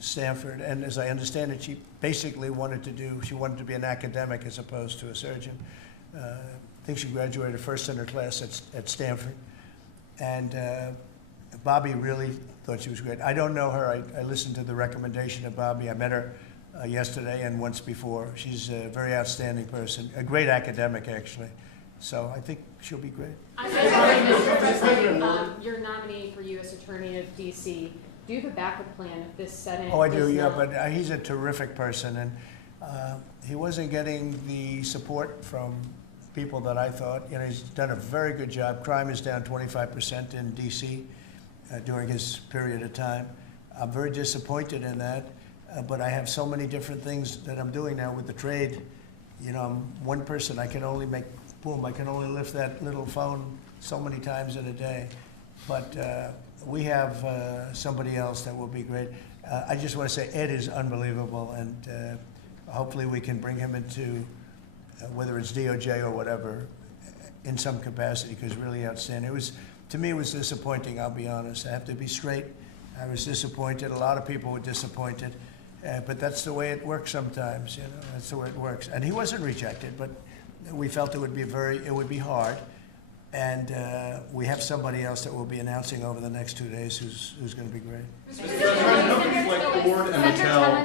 Stanford, and as I understand it, she basically wanted to be an academic as opposed to a surgeon. I think she graduated first in her class at Stanford. And Bobby really thought she was great. I don't know her. I listened to the recommendation of Bobby. I met her yesterday and once before. She's a very outstanding person, a great academic, actually. So I think she'll be great. I'm sorry, Mr. President, your nominee for U.S. Attorney of D.C., do you have a backup plan if this Senate? Oh, I do, yeah, but he's a terrific person, and he wasn't getting the support from people that I thought. You know, he's done a very good job. Crime is down 25% in D.C. During his period of time. I'm very disappointed in that, but I have so many different things that I'm doing now with the trade. You know, I'm one person. I can only make, boom, I can only lift that little phone so many times in a day. But we have somebody else that will be great. I just want to say Ed is unbelievable, and hopefully we can bring him into, whether it's DOJ or whatever, in some capacity, because really outstanding. To me, it was disappointing, I'll be honest. I have to be straight. I was disappointed. A lot of people were disappointed. But that's the way it works sometimes, you know. That's the way it works. And he wasn't rejected, but we felt it would be hard. And we have somebody else that we'll be announcing over the next 2 days who's going to be great.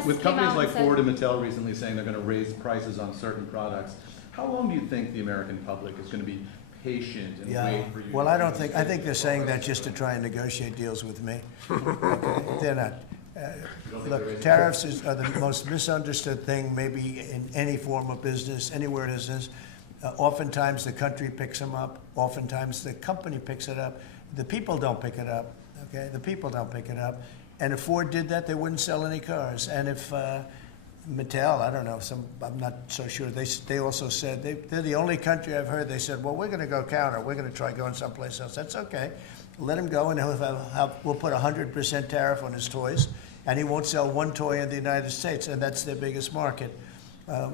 With companies like Ford and Mattel recently saying they're going to raise prices on certain products, how long do you think the American public is going to be patient and wait for you? Well, I think they're saying that just to try and negotiate deals with me. Okay? They're not. Look, tariffs are the most misunderstood thing maybe in any form of business, anywhere it is. Oftentimes the country picks them up. Oftentimes the company picks it up. The people don't pick it up. Okay, the people don't pick it up. And if Ford did that, they wouldn't sell any cars. And if Mattel, I don't know, I'm not so sure. They also said, they're the only country I've heard, they said, well, we're going to go counter. We're going to try going someplace else. That's okay. Let him go, and we'll put 100% tariff on his toys, and he won't sell one toy in the United States, and that's their biggest market.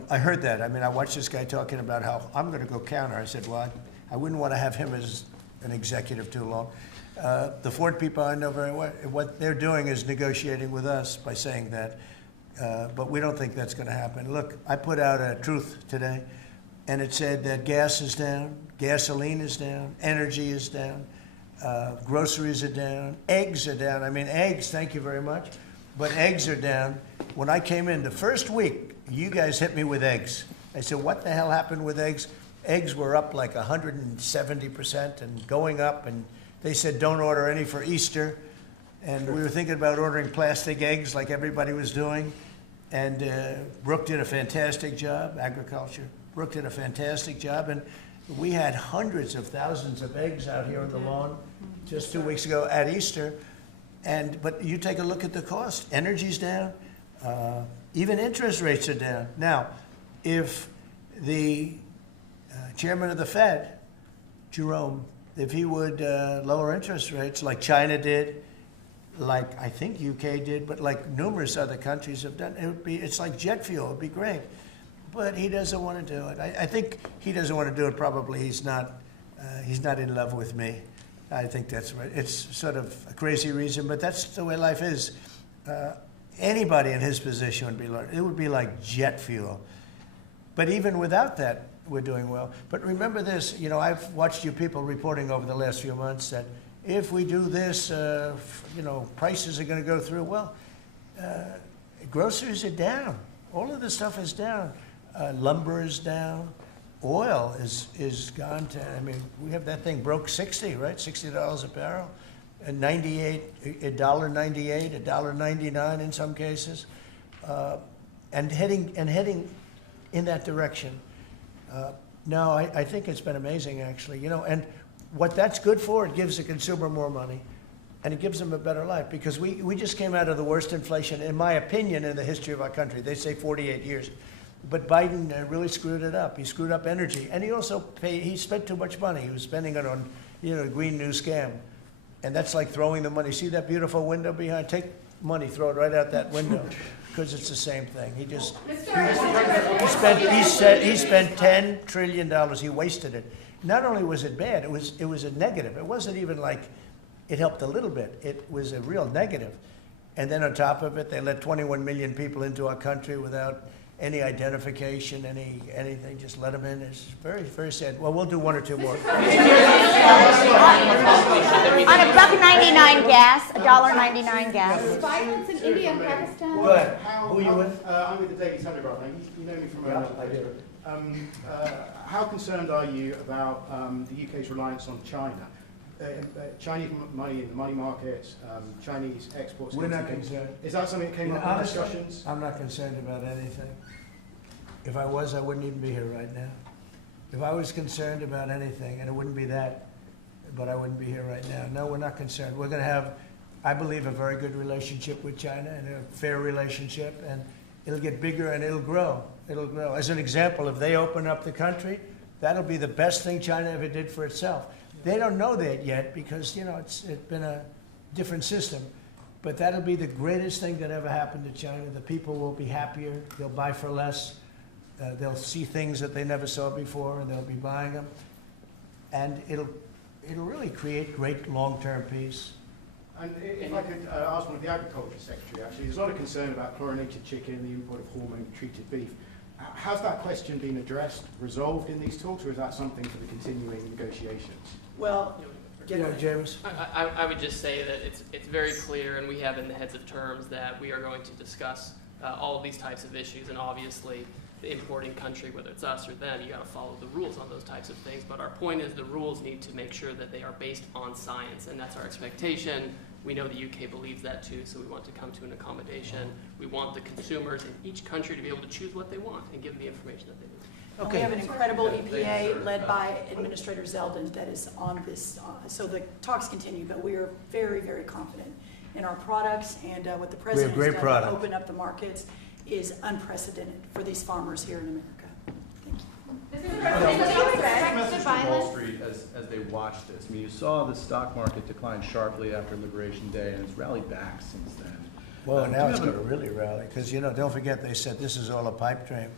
I heard that. I mean, I watched this guy talking about how I'm going to go counter. I said, well, I wouldn't want to have him as an executive too long. The Ford people I know very well, what they're doing is negotiating with us by saying that. But we don't think that's going to happen. Look, I put out a truth today, and it said that gas is down, gasoline is down, energy is down, groceries are down, eggs are down. I mean, eggs, thank you very much, but eggs are down. When I came in the first week, you guys hit me with eggs. I said, what the hell happened with eggs? Eggs were up like 170% and going up, and they said don't order any for Easter. And we were thinking about ordering plastic eggs like everybody was doing. And Brooke did a fantastic job, agriculture. Brooke did a fantastic job. And we had hundreds of thousands of eggs out here on the lawn just 2 weeks ago at Easter. But you take a look at the cost. Energy's down. Even interest rates are down. Now, if the chairman of the Fed, Jerome, if he would lower interest rates like China did, like I think UK did, but like numerous other countries have done, it's like jet fuel. It'd be great, but he doesn't want to do it. I think he doesn't want to do it. Probably he's not in love with me. I think that's right. It's sort of a crazy reason, but that's the way life is. Anybody in his position would be like, it would be like jet fuel. But even without that, we're doing well. But remember this, you know, I've watched you people reporting over the last few months that if we do this, you know, prices are going to go through. Well, groceries are down. All of this stuff is down. Lumber is down. Oil is gone to, I mean, we have that thing broke 60, right? $60 a barrel. And $1.98, $1.99 in some cases. And heading in that direction. No, I think it's been amazing, actually. You know, and what that's good for, it gives the consumer more money, and it gives them a better life, because we just came out of the worst inflation, in my opinion, in the history of our country. They say 48 years. But Biden really screwed it up. He screwed up energy. And he also he spent too much money. He was spending it on, you know, the Green New Scam. And that's like throwing the money. See that beautiful window behind? Take money, throw it right out that window, because it's the same thing. He just he spent $10 trillion. He wasted it. Not only was it bad, it was a negative. It wasn't even like it helped a little bit. It was a real negative. And then on top of it, they let 21 million people into our country without any identification, anything, just let them in. It's very, very sad. Well, we'll do one or two more. On $1.99 gas, $1.99 gas. Violence in India and Pakistan. Go ahead. Who are you with? I'm with the Daily Telegraph. Now, you know me from I do. how concerned are you about the UK's reliance on China? Chinese money in the money markets, Chinese exports. We're not concerned. Is that something that came up in Honestly, discussions? I'm not concerned about anything. If I was, I wouldn't even be here right now. If I was concerned about anything, and it wouldn't be that, but I wouldn't be here right now. No, we're not concerned. We're going to have, I believe, a very good relationship with China and a fair relationship, and it'll get bigger and it'll grow. It'll grow. As an example, if they open up the country, that'll be the best thing China ever did for itself. They don't know that yet because, you know, it's been a different system. But that'll be the greatest thing that ever happened to China. The people will be happier. They'll buy for less. They'll see things that they never saw before, and they'll be buying them. And it'll really create great long-term peace. And if I could ask one of the Agriculture Secretary, actually, there's a lot of concern about chlorinated chicken, the import of hormone-treated beef. Has that question been addressed, resolved in these talks, or is that something for the continuing negotiations? Well, James? I would just say that it's very clear, and we have in the heads of terms that we are going to discuss all of these types of issues, and obviously the importing country, whether it's us or them, you got to follow the rules on those types of things. But our point is the rules need to make sure that they are based on science, and that's our expectation. We know the UK believes that too, so we want to come to an accommodation. We want the consumers in each country to be able to choose what they want and give them the information that they need. We have an incredible EPA led by Administrator Zeldin that is on this. So the talks continue, but we are very, very confident in our products, and what the President has done to open up the markets is unprecedented for these farmers here in America. Message from Wall Street as they watched this. I mean, you saw the stock market decline sharply after Liberation Day, and it's rallied back since then. Well, now it's going to really rally, because, you know, don't forget they said this is all a pipe dream.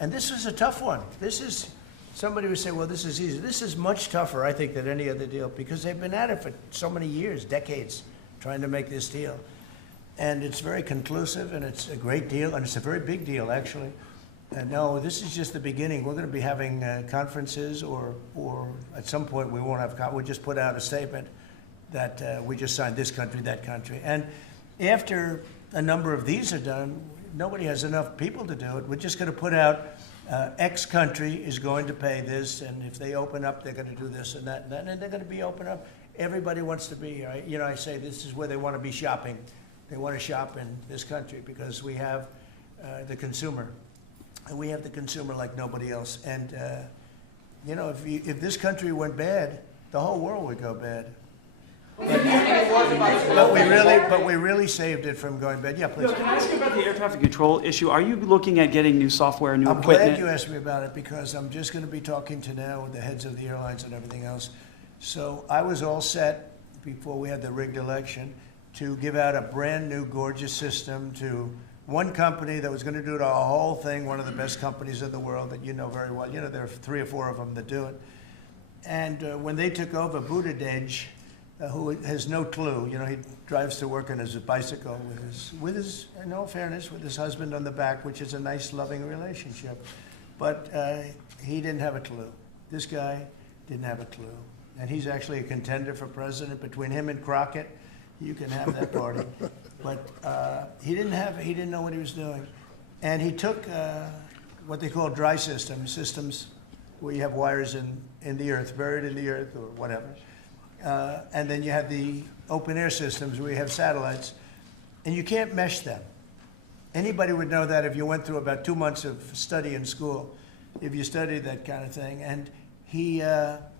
And this is a tough one. This is, somebody would say, well, this is easy. This is much tougher, I think, than any other deal, because they've been at it for so many years, decades, trying to make this deal. And it's very conclusive, and it's a great deal, and it's a very big deal, actually. And no, this is just the beginning. We're going to be having conferences, or at some point we won't have, we'll just put out a statement that we just signed this country, that country. And after a number of these are done, nobody has enough people to do it. We're just going to put out X country is going to pay this, and if they open up, they're going to do this and that, and they're going to be open up. Everybody wants to be here. You know, I say this is where they want to be shopping. They want to shop in this country because we have the consumer. And we have the consumer like nobody else. And, you know, if this country went bad, the whole world would go bad. But we really saved it from going bad. Yeah, please. No, can I ask you about the air traffic control issue? Are you looking at getting new software, new equipment? I'm glad you asked me about it, because I'm just going to be talking to now with the heads of the airlines and everything else. So I was all set before we had the rigged election to give out a brand new gorgeous system to one company that was going to do the whole thing, one of the best companies in the world that you know very well. You know, there are 3 or 4 of them that do it. And when they took over, Buttigieg, who has no clue, you know, he drives to work on his bicycle with his, in all fairness, with his husband on the back, which is a nice, loving relationship. But he didn't have a clue. This guy didn't have a clue. And he's actually a contender for president. Between him and Crockett, you can have that party. But he didn't know what he was doing. And he took what they call dry systems where you have wires in the earth, buried in the earth or whatever. And then you have the open air systems where you have satellites, and you can't mesh them. Anybody would know that if you went through about 2 months of study in school, if you studied that kind of thing. And he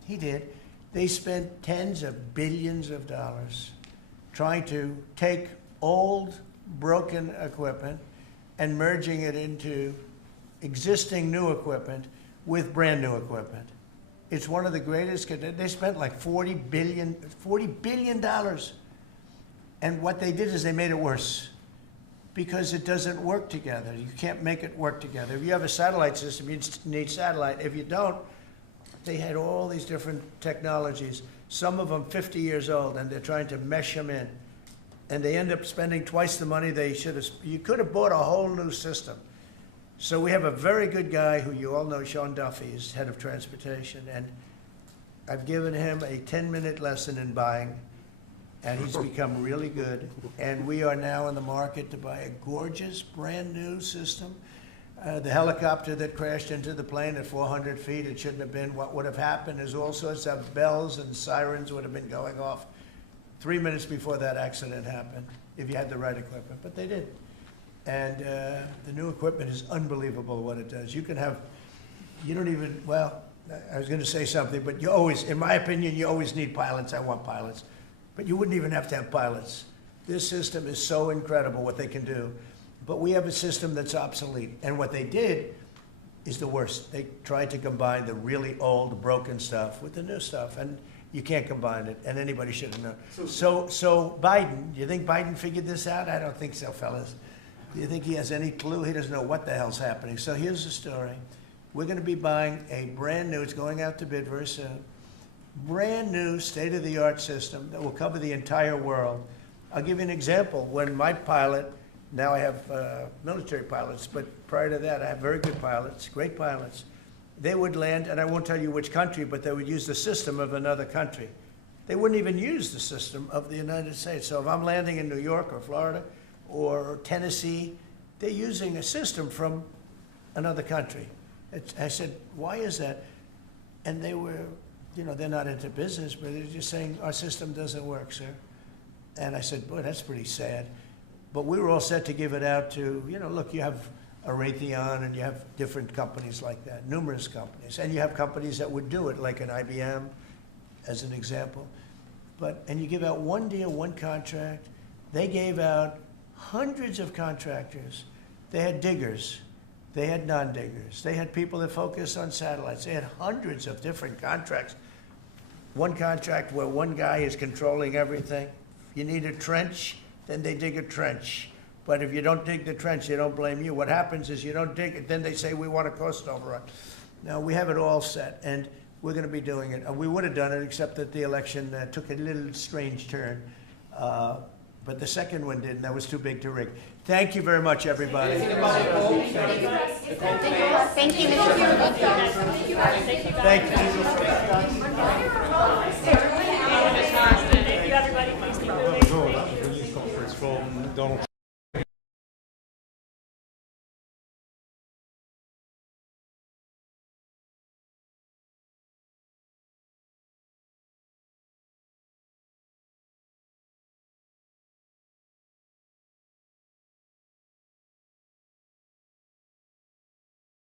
did. They spent tens of billions of dollars trying to take old, broken equipment and merging it into existing new equipment with brand new equipment. It's one of the greatest. They spent like $40 billion. And what they did is they made it worse because it doesn't work together. You can't make it work together. If you have a satellite system, you need satellite. If you don't, they had all these different technologies, some of them 50 years old, and they're trying to mesh them in. and they end up spending twice the money they should have. You could have bought a whole new system. So we have a very good guy who you all know, Sean Duffy, is head of transportation, and I've given him a 10-minute lesson in buying, and he's become really good. And we are now in the market to buy a gorgeous, brand-new system. The helicopter that crashed into the plane at 400 feet, it shouldn't have been. What would have happened is all sorts of bells and sirens would have been going off 3 minutes before that accident happened, if you had the right equipment, but they did. And the new equipment is unbelievable what it does. You can have, you don't even, well, I was going to say something, but you always, in my opinion, you always need pilots. I want pilots. But you wouldn't even have to have pilots. This system is so incredible what they can do. But we have a system that's obsolete. And what they did is the worst. They tried to combine the really old, broken stuff with the new stuff. And you can't combine it. And anybody should have known. So Biden, do you think Biden figured this out? I don't think so, fellas. Do you think he has any clue? He doesn't know what the hell's happening. So here's the story. We're going to be buying a brand new, it's going out to bid very soon, brand new state-of-the-art system that will cover the entire world. I'll give you an example. When my pilot, now I have military pilots, but prior to that I have very good pilots, great pilots. They would land, and I won't tell you which country, but they would use the system of another country. They wouldn't even use the system of the United States. So if I'm landing in New York or Florida or Tennessee, they're using a system from another country. I said, why is that? And they were, you know, they're not into business, but they're just saying, our system doesn't work, sir. And I said, boy, that's pretty sad. But we were all set to give it out to, you know, look, you have a Raytheon and you have different companies like that, numerous companies. And you have companies that would do it, like an IBM, as an example. And you give out one deal, one contract. They gave out hundreds of contractors. They had diggers. They had non-diggers. They had people that focused on satellites. They had hundreds of different contracts. One contract where one guy is controlling everything. If you need a trench, then they dig a trench. But if you don't dig the trench, they don't blame you. What happens is you don't dig it, then they say we want a cost overrun. Now, we have it all set, and we're going to be doing it. We would have done it, except that the election took a little strange turn. But the second one didn't. That was too big to rig. Thank you very much, everybody. Thank you, Mr. Thank you.